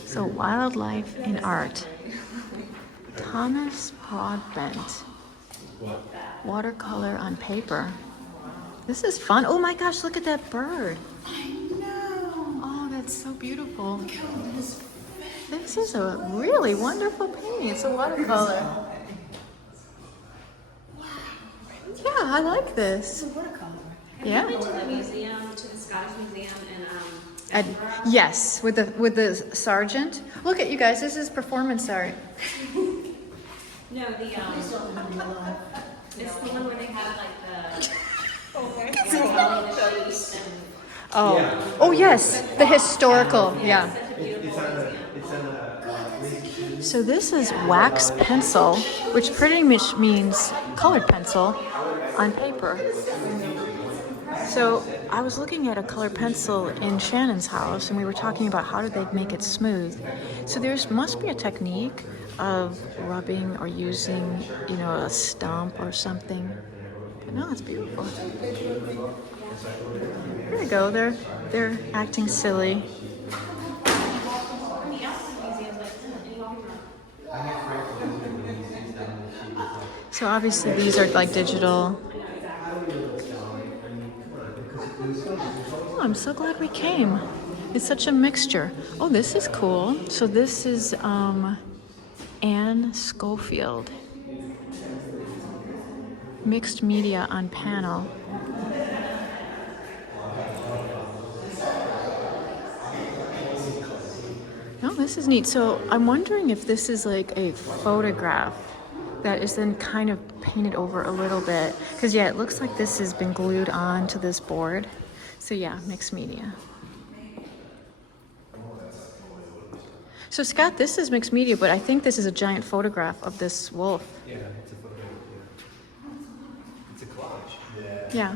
So wildlife in art. Thomas Broadbent. Watercolor on paper. This is fun. Oh my gosh, look at that bird. I know. Oh, that's so beautiful. This is a really wonderful painting. It's a watercolor. Yeah, I like this. Yeah. Have you been to the museum, to the Scottish Museum, and Yes, with the sergeant. Look at you guys. This is performance art. no, the it's the one where they have like the Oh yes, the historical. Yeah. So this is wax pencil, which pretty much means colored pencil on paper. So I was looking at a colored pencil in Shannon's house, and we were talking about how do they make it smooth. So there must be a technique of rubbing or using, you know, a stump or something. But no, it's beautiful. Here we go. They're acting silly. So obviously these are like digital. Oh, I'm so glad we came. It's such a mixture. Oh, this is cool. So this is Anne Schofield. Mixed media on panel. Oh, this is neat. So I'm wondering if this is like a photograph that is then kind of painted over a little bit. Because yeah, it looks like this has been glued on to this board. So yeah, mixed media. So Scott, this is mixed media, but I think this is a giant photograph of this wolf. Yeah, it's a photograph. It's a collage. Yeah.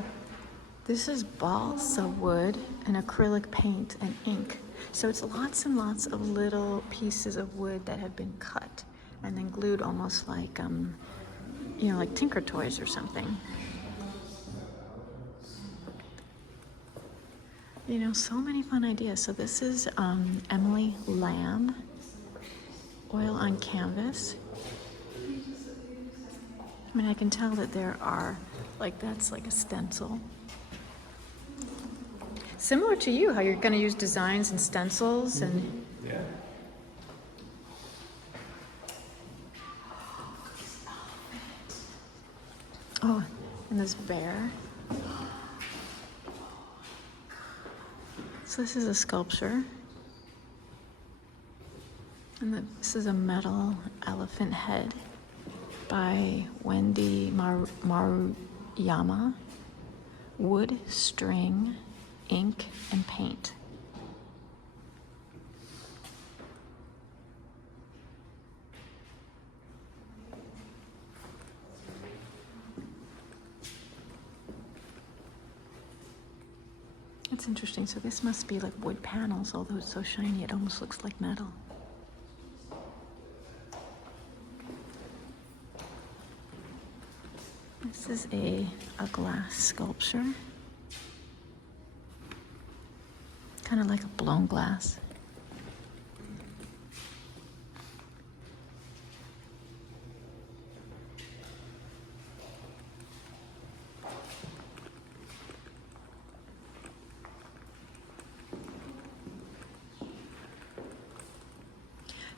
This is balsa wood and acrylic paint and ink. So it's lots and lots of little pieces of wood that have been cut and then glued almost like, you know, like Tinker Toys or something. You know, so many fun ideas. So this is Emily Lamb, oil on canvas. I mean, I can tell that there are, like, that's like a stencil. Similar to you, how you're going to use designs and stencils and... Yeah. Oh, and And this bear. So this is a sculpture. And this is a metal elephant head by Wendy Maruyama. Wood, string, ink, and paint. It's interesting. So this must be like wood panels, although it's so shiny it almost looks like metal. This is a glass sculpture. Kind of like a blown glass.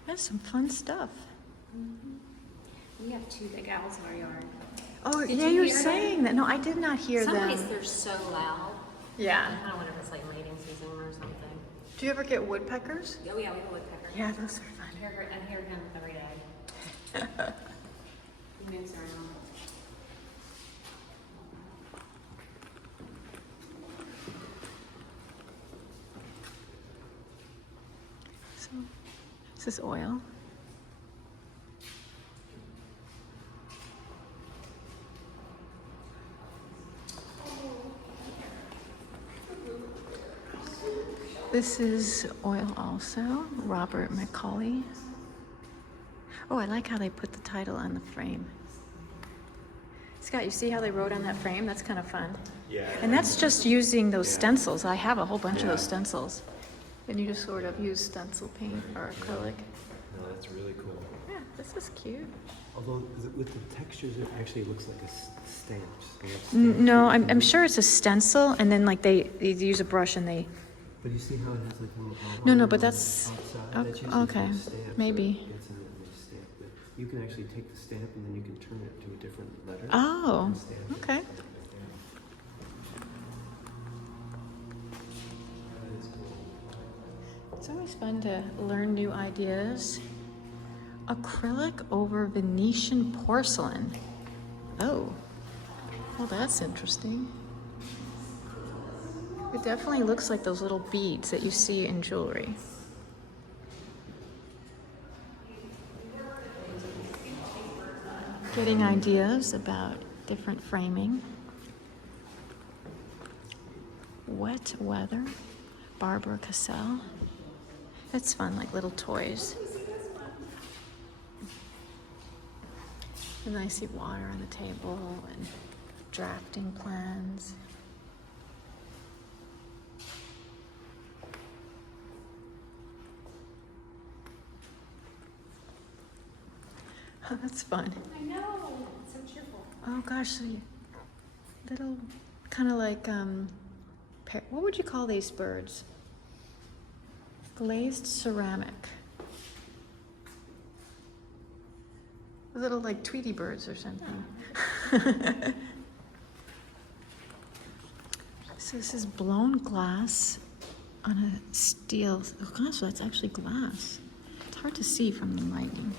That's some fun stuff. We have two big owls in our yard. Oh, Did yeah, you you were hear them? saying that. No, I did not hear Some them. days they're so loud. Yeah. I kind of wonder if it's like mating season or something. Do you ever get woodpeckers? Oh yeah, we have a woodpecker. Yeah, those are fun. I hear him every day. He moves around. So, this is oil. This is oil also, Robert McCauley. Oh, I like how they put the title on the frame. Scott, you see how they wrote on that frame? That's kind of fun. Yeah. And that's just using those stencils. I have a whole bunch of those stencils. And you just sort of use stencil paint or acrylic. No, that's really cool. Yeah, this is cute. Although with the textures, it actually looks like stamps. They have stamps. No, I'm sure it's a stencil, and then like they use a brush and they. But you see how it has like a little No, outline but on that's the outside? oh, That's usually okay. for a stamp, so Maybe. it gets in it and they stamp it. You can actually take the stamp and then you can turn it to a different letter. Oh, and stamp it. okay. It's always fun to learn new ideas. Acrylic over Venetian porcelain. Oh, well, that's interesting. It definitely looks like those little beads that you see in jewelry. Getting ideas about different framing. Wet Weather, Barbara Cassell. It's fun, like little toys. And I see water on the table and drafting plans. Oh, that's fun. I know. It's so cheerful. Oh gosh, so little, kind of like, what would you call these birds? Glazed ceramic. Little like Tweety birds or something. So this is blown glass on a steel. Oh gosh, that's actually glass. It's hard to see from the lighting.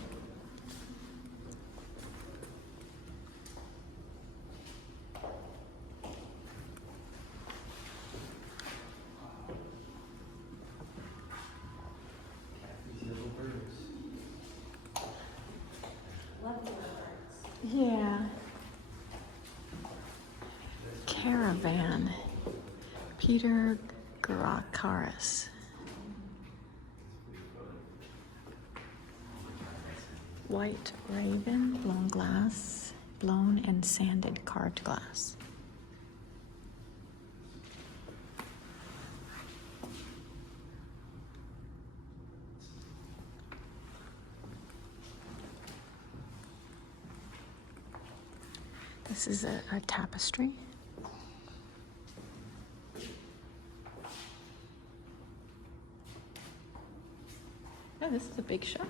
Yeah. Caravan. Peter Garakaris. White raven, blown glass, blown and sanded carved glass. This is a tapestry. Oh, this is a big shop.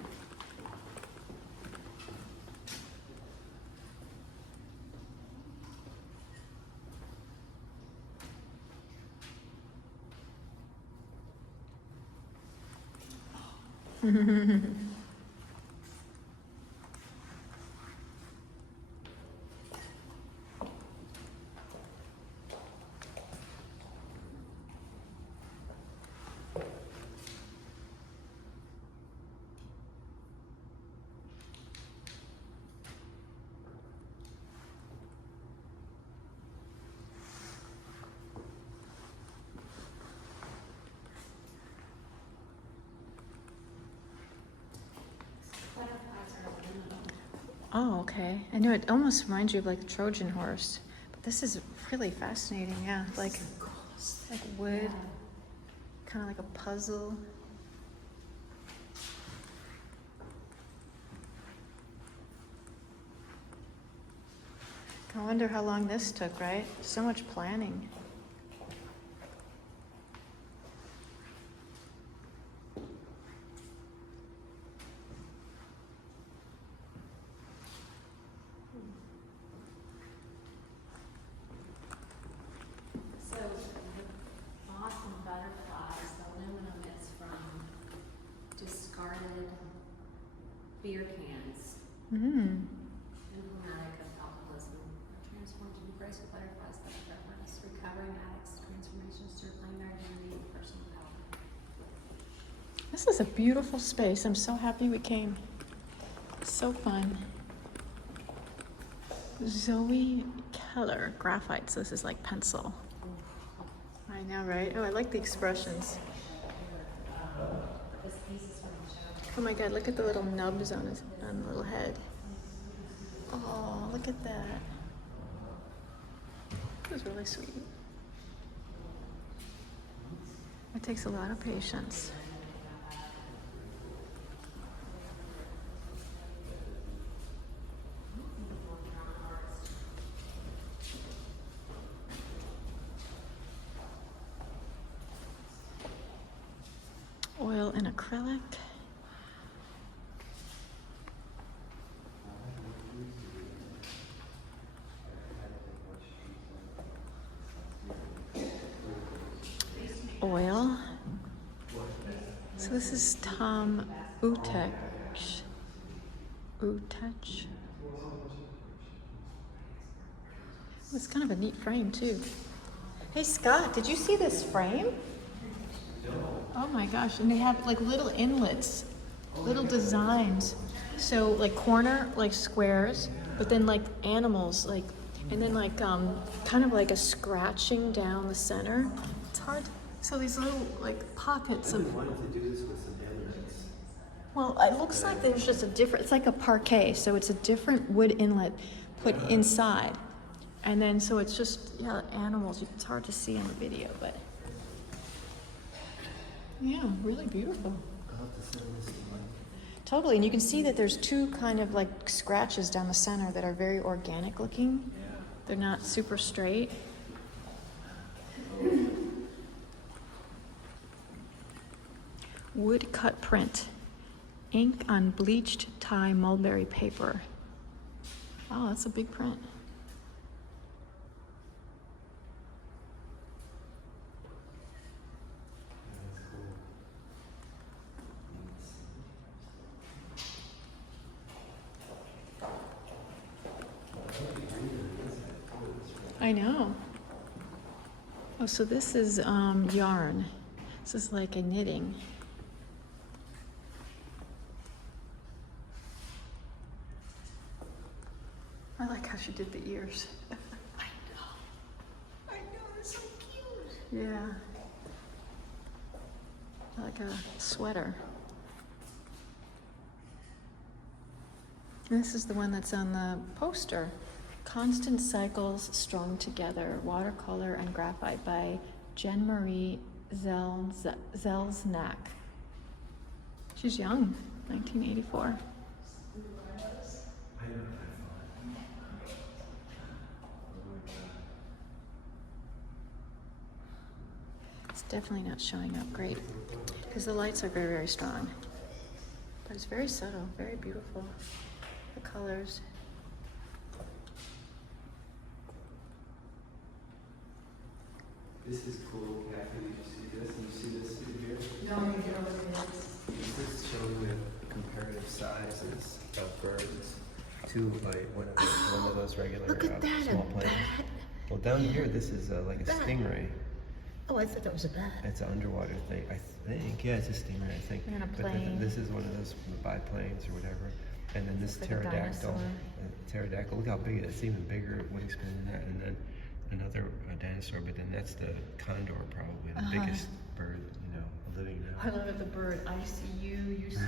Oh, okay. I know it almost reminds you of like the Trojan horse, but this is really fascinating. Yeah, like wood, kind of like a puzzle. I wonder how long this took, right? So much planning. So the Boston butterflies, the aluminum is from discarded beer cans. Mm. Emblematic of alcoholism, transformed into graceful butterflies that are reference, recovering addicts, transformations to reclaim their identity and personal power. This is a beautiful space. I'm so happy we came. So fun. Zoe Keller, graphite. So this is like pencil. I know, right? Oh, I like the expressions. Oh my God, look at the little nubs on the little head. Oh, look at that. That was really sweet. It takes a lot of patience. Oil and acrylic. Oil. So this is Tom Utech. It's kind of a neat frame too. Hey Scott, did you see this frame? Oh my gosh, and they have like little inlets, little designs. So like corner, like squares, but then like animals, like, and then like kind of like a scratching down the center. It's hard. So these little like pockets of. Why don't they do this with some handwrites? Well, it looks like there's just a different. It's like a parquet, so it's a different wood inlet put inside, and then so it's just animals. It's hard to see in the video, but. Yeah, really beautiful. I'll have to send this to Mike. Totally, and you can see that there's two kind of like scratches down the center that are very organic looking. They're not super straight. Wood cut print. Ink on bleached Thai mulberry paper. Oh, that's a big print. I know. Oh, so this is yarn. This is like a knitting. I like how she did the ears. I know, it's so cute. Yeah. Like a sweater. And this is the one that's on the poster. Constant Cycles Strung Together, Watercolor and Graphite by Jen Marie Zelznak. She's young, 1984. It's definitely not showing up great because the lights are very, very strong. But it's very subtle, very beautiful. The colors. This is cool, Kathy. Did you see this? And you see this in here? No, you don't. This is showing sizes of birds to one of those regular Look at that, small a planes. bat. Well, down here, this is like a Bat. stingray. Oh, I thought that was a bat. It's an underwater thing, I think. Yeah, it's a stingray, I think. And a But plane. this is one of those biplanes or whatever. And then this Like a pterodactyl. dinosaur. Pterodactyl. Look how big it is. It's even bigger. Wingspan than that. And then another dinosaur. But then that's the condor, probably the biggest bird, living now. I love it, the bird. I see you, you see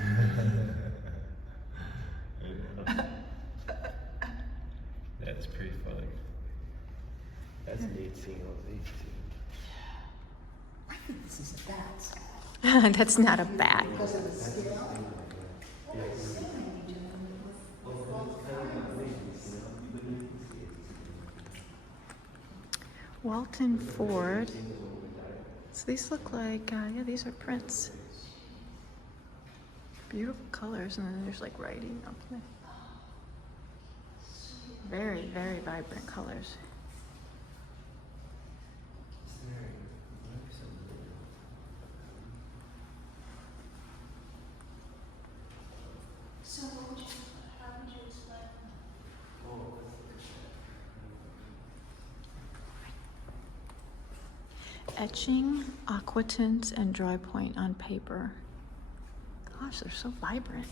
That's pretty funny. That's neat seeing all these too. I think this is a bat. me. That's not a bat. Because of the scale. Walton Ford. So these look like, yeah, these are prints. Beautiful colors, and then there's like writing up there. Very, very vibrant colors. So how would you explain? Etching, aquatint, and dry point on paper. Gosh, they're so vibrant.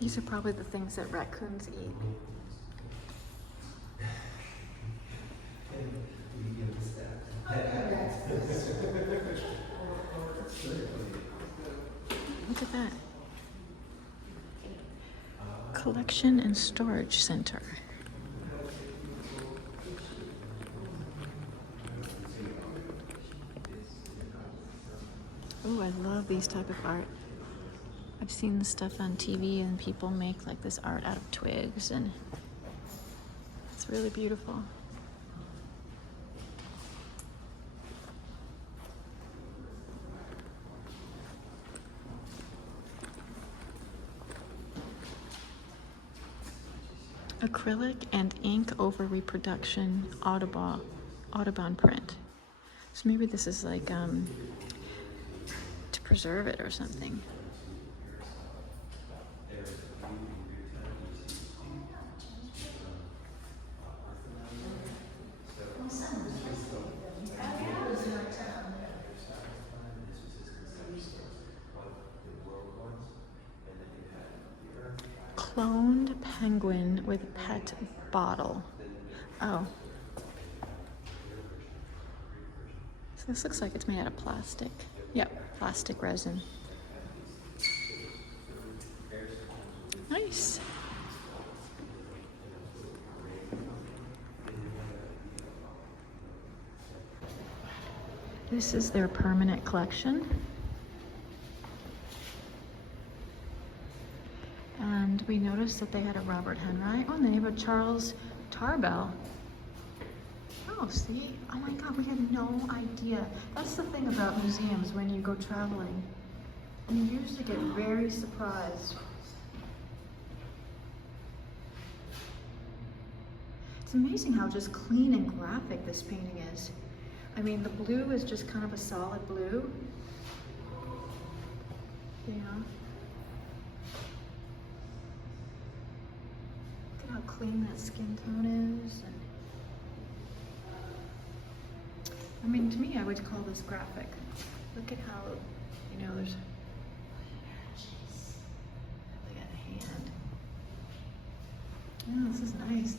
These are probably the things that raccoons eat. Look at that. Collection and Storage Center. Oh, I love these type of art. I've seen this stuff on TV and people make like this art out of twigs, and it's really beautiful. Acrylic and ink over reproduction Audubon print. So maybe this is like to preserve it or something. Cloned penguin with pet bottle. Oh. So this looks like it's made out of plastic. Yep, plastic resin. Nice. This is their permanent collection. And we noticed that they had a Robert Henry. Oh, and they have a Charles Tarbell. Oh, see? Oh my God, we had no idea. That's the thing about museums when you go traveling. You usually get very surprised. It's amazing how just clean and graphic this painting is. I mean, the blue is just kind of a solid blue. You know? Look at how clean that skin tone is. And I mean, to me, I would call this graphic. Look at how, you know, there's... Look at the hand. Oh, this is nice.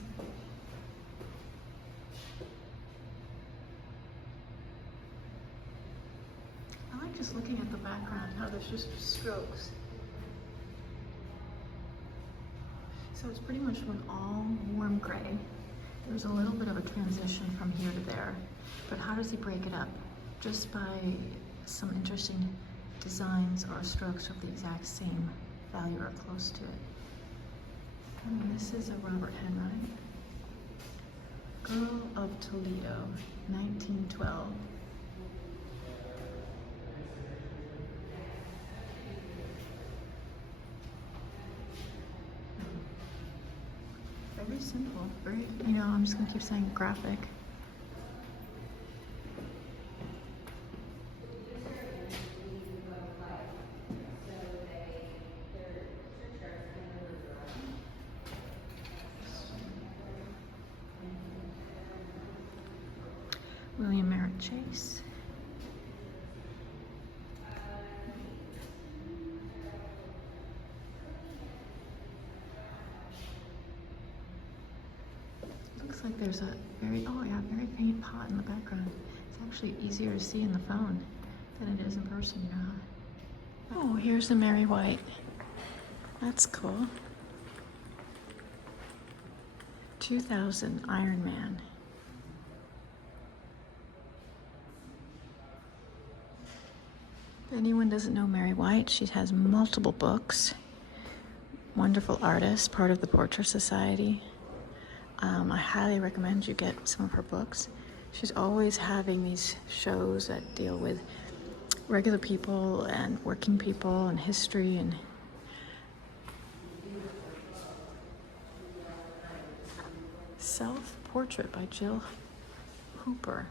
I like just looking at the background, how there's just strokes. So it's pretty much went all warm gray. There's a little bit of a transition from here to there. But how does he break it up? Just by some interesting designs or strokes of the exact same value or close to it. I mean, this is a Robert Henri. Girl of Toledo, 1912. Very simple, very, you know, I'm just gonna keep saying graphic. William Merritt Chase. Looks like there's a very, oh yeah, very faint pot in the background. It's actually easier to see in the phone than it is in person, you know. Oh, here's a Mary White. That's cool. 2000 Iron Man. If anyone doesn't know Mary White, she has multiple books. Wonderful artist, part of the Portrait Society. I highly recommend you get some of her books. She's always having these shows that deal with regular people and working people and history and Self-Portrait by Jill Hooper.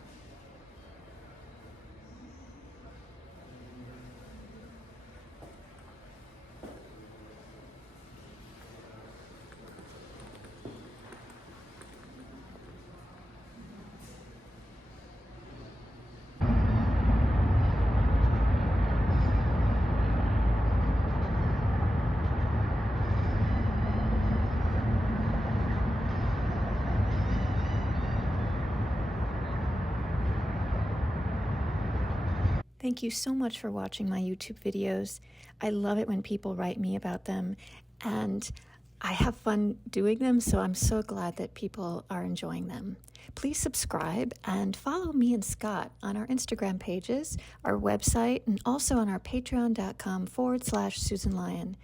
Thank you so much for watching my YouTube videos. I love it when people write me about them, and I have fun doing them, so I'm so glad that people are enjoying them. Please subscribe and follow me and Scott on our Instagram pages, our website, and also on our patreon.com/Susan Lyon.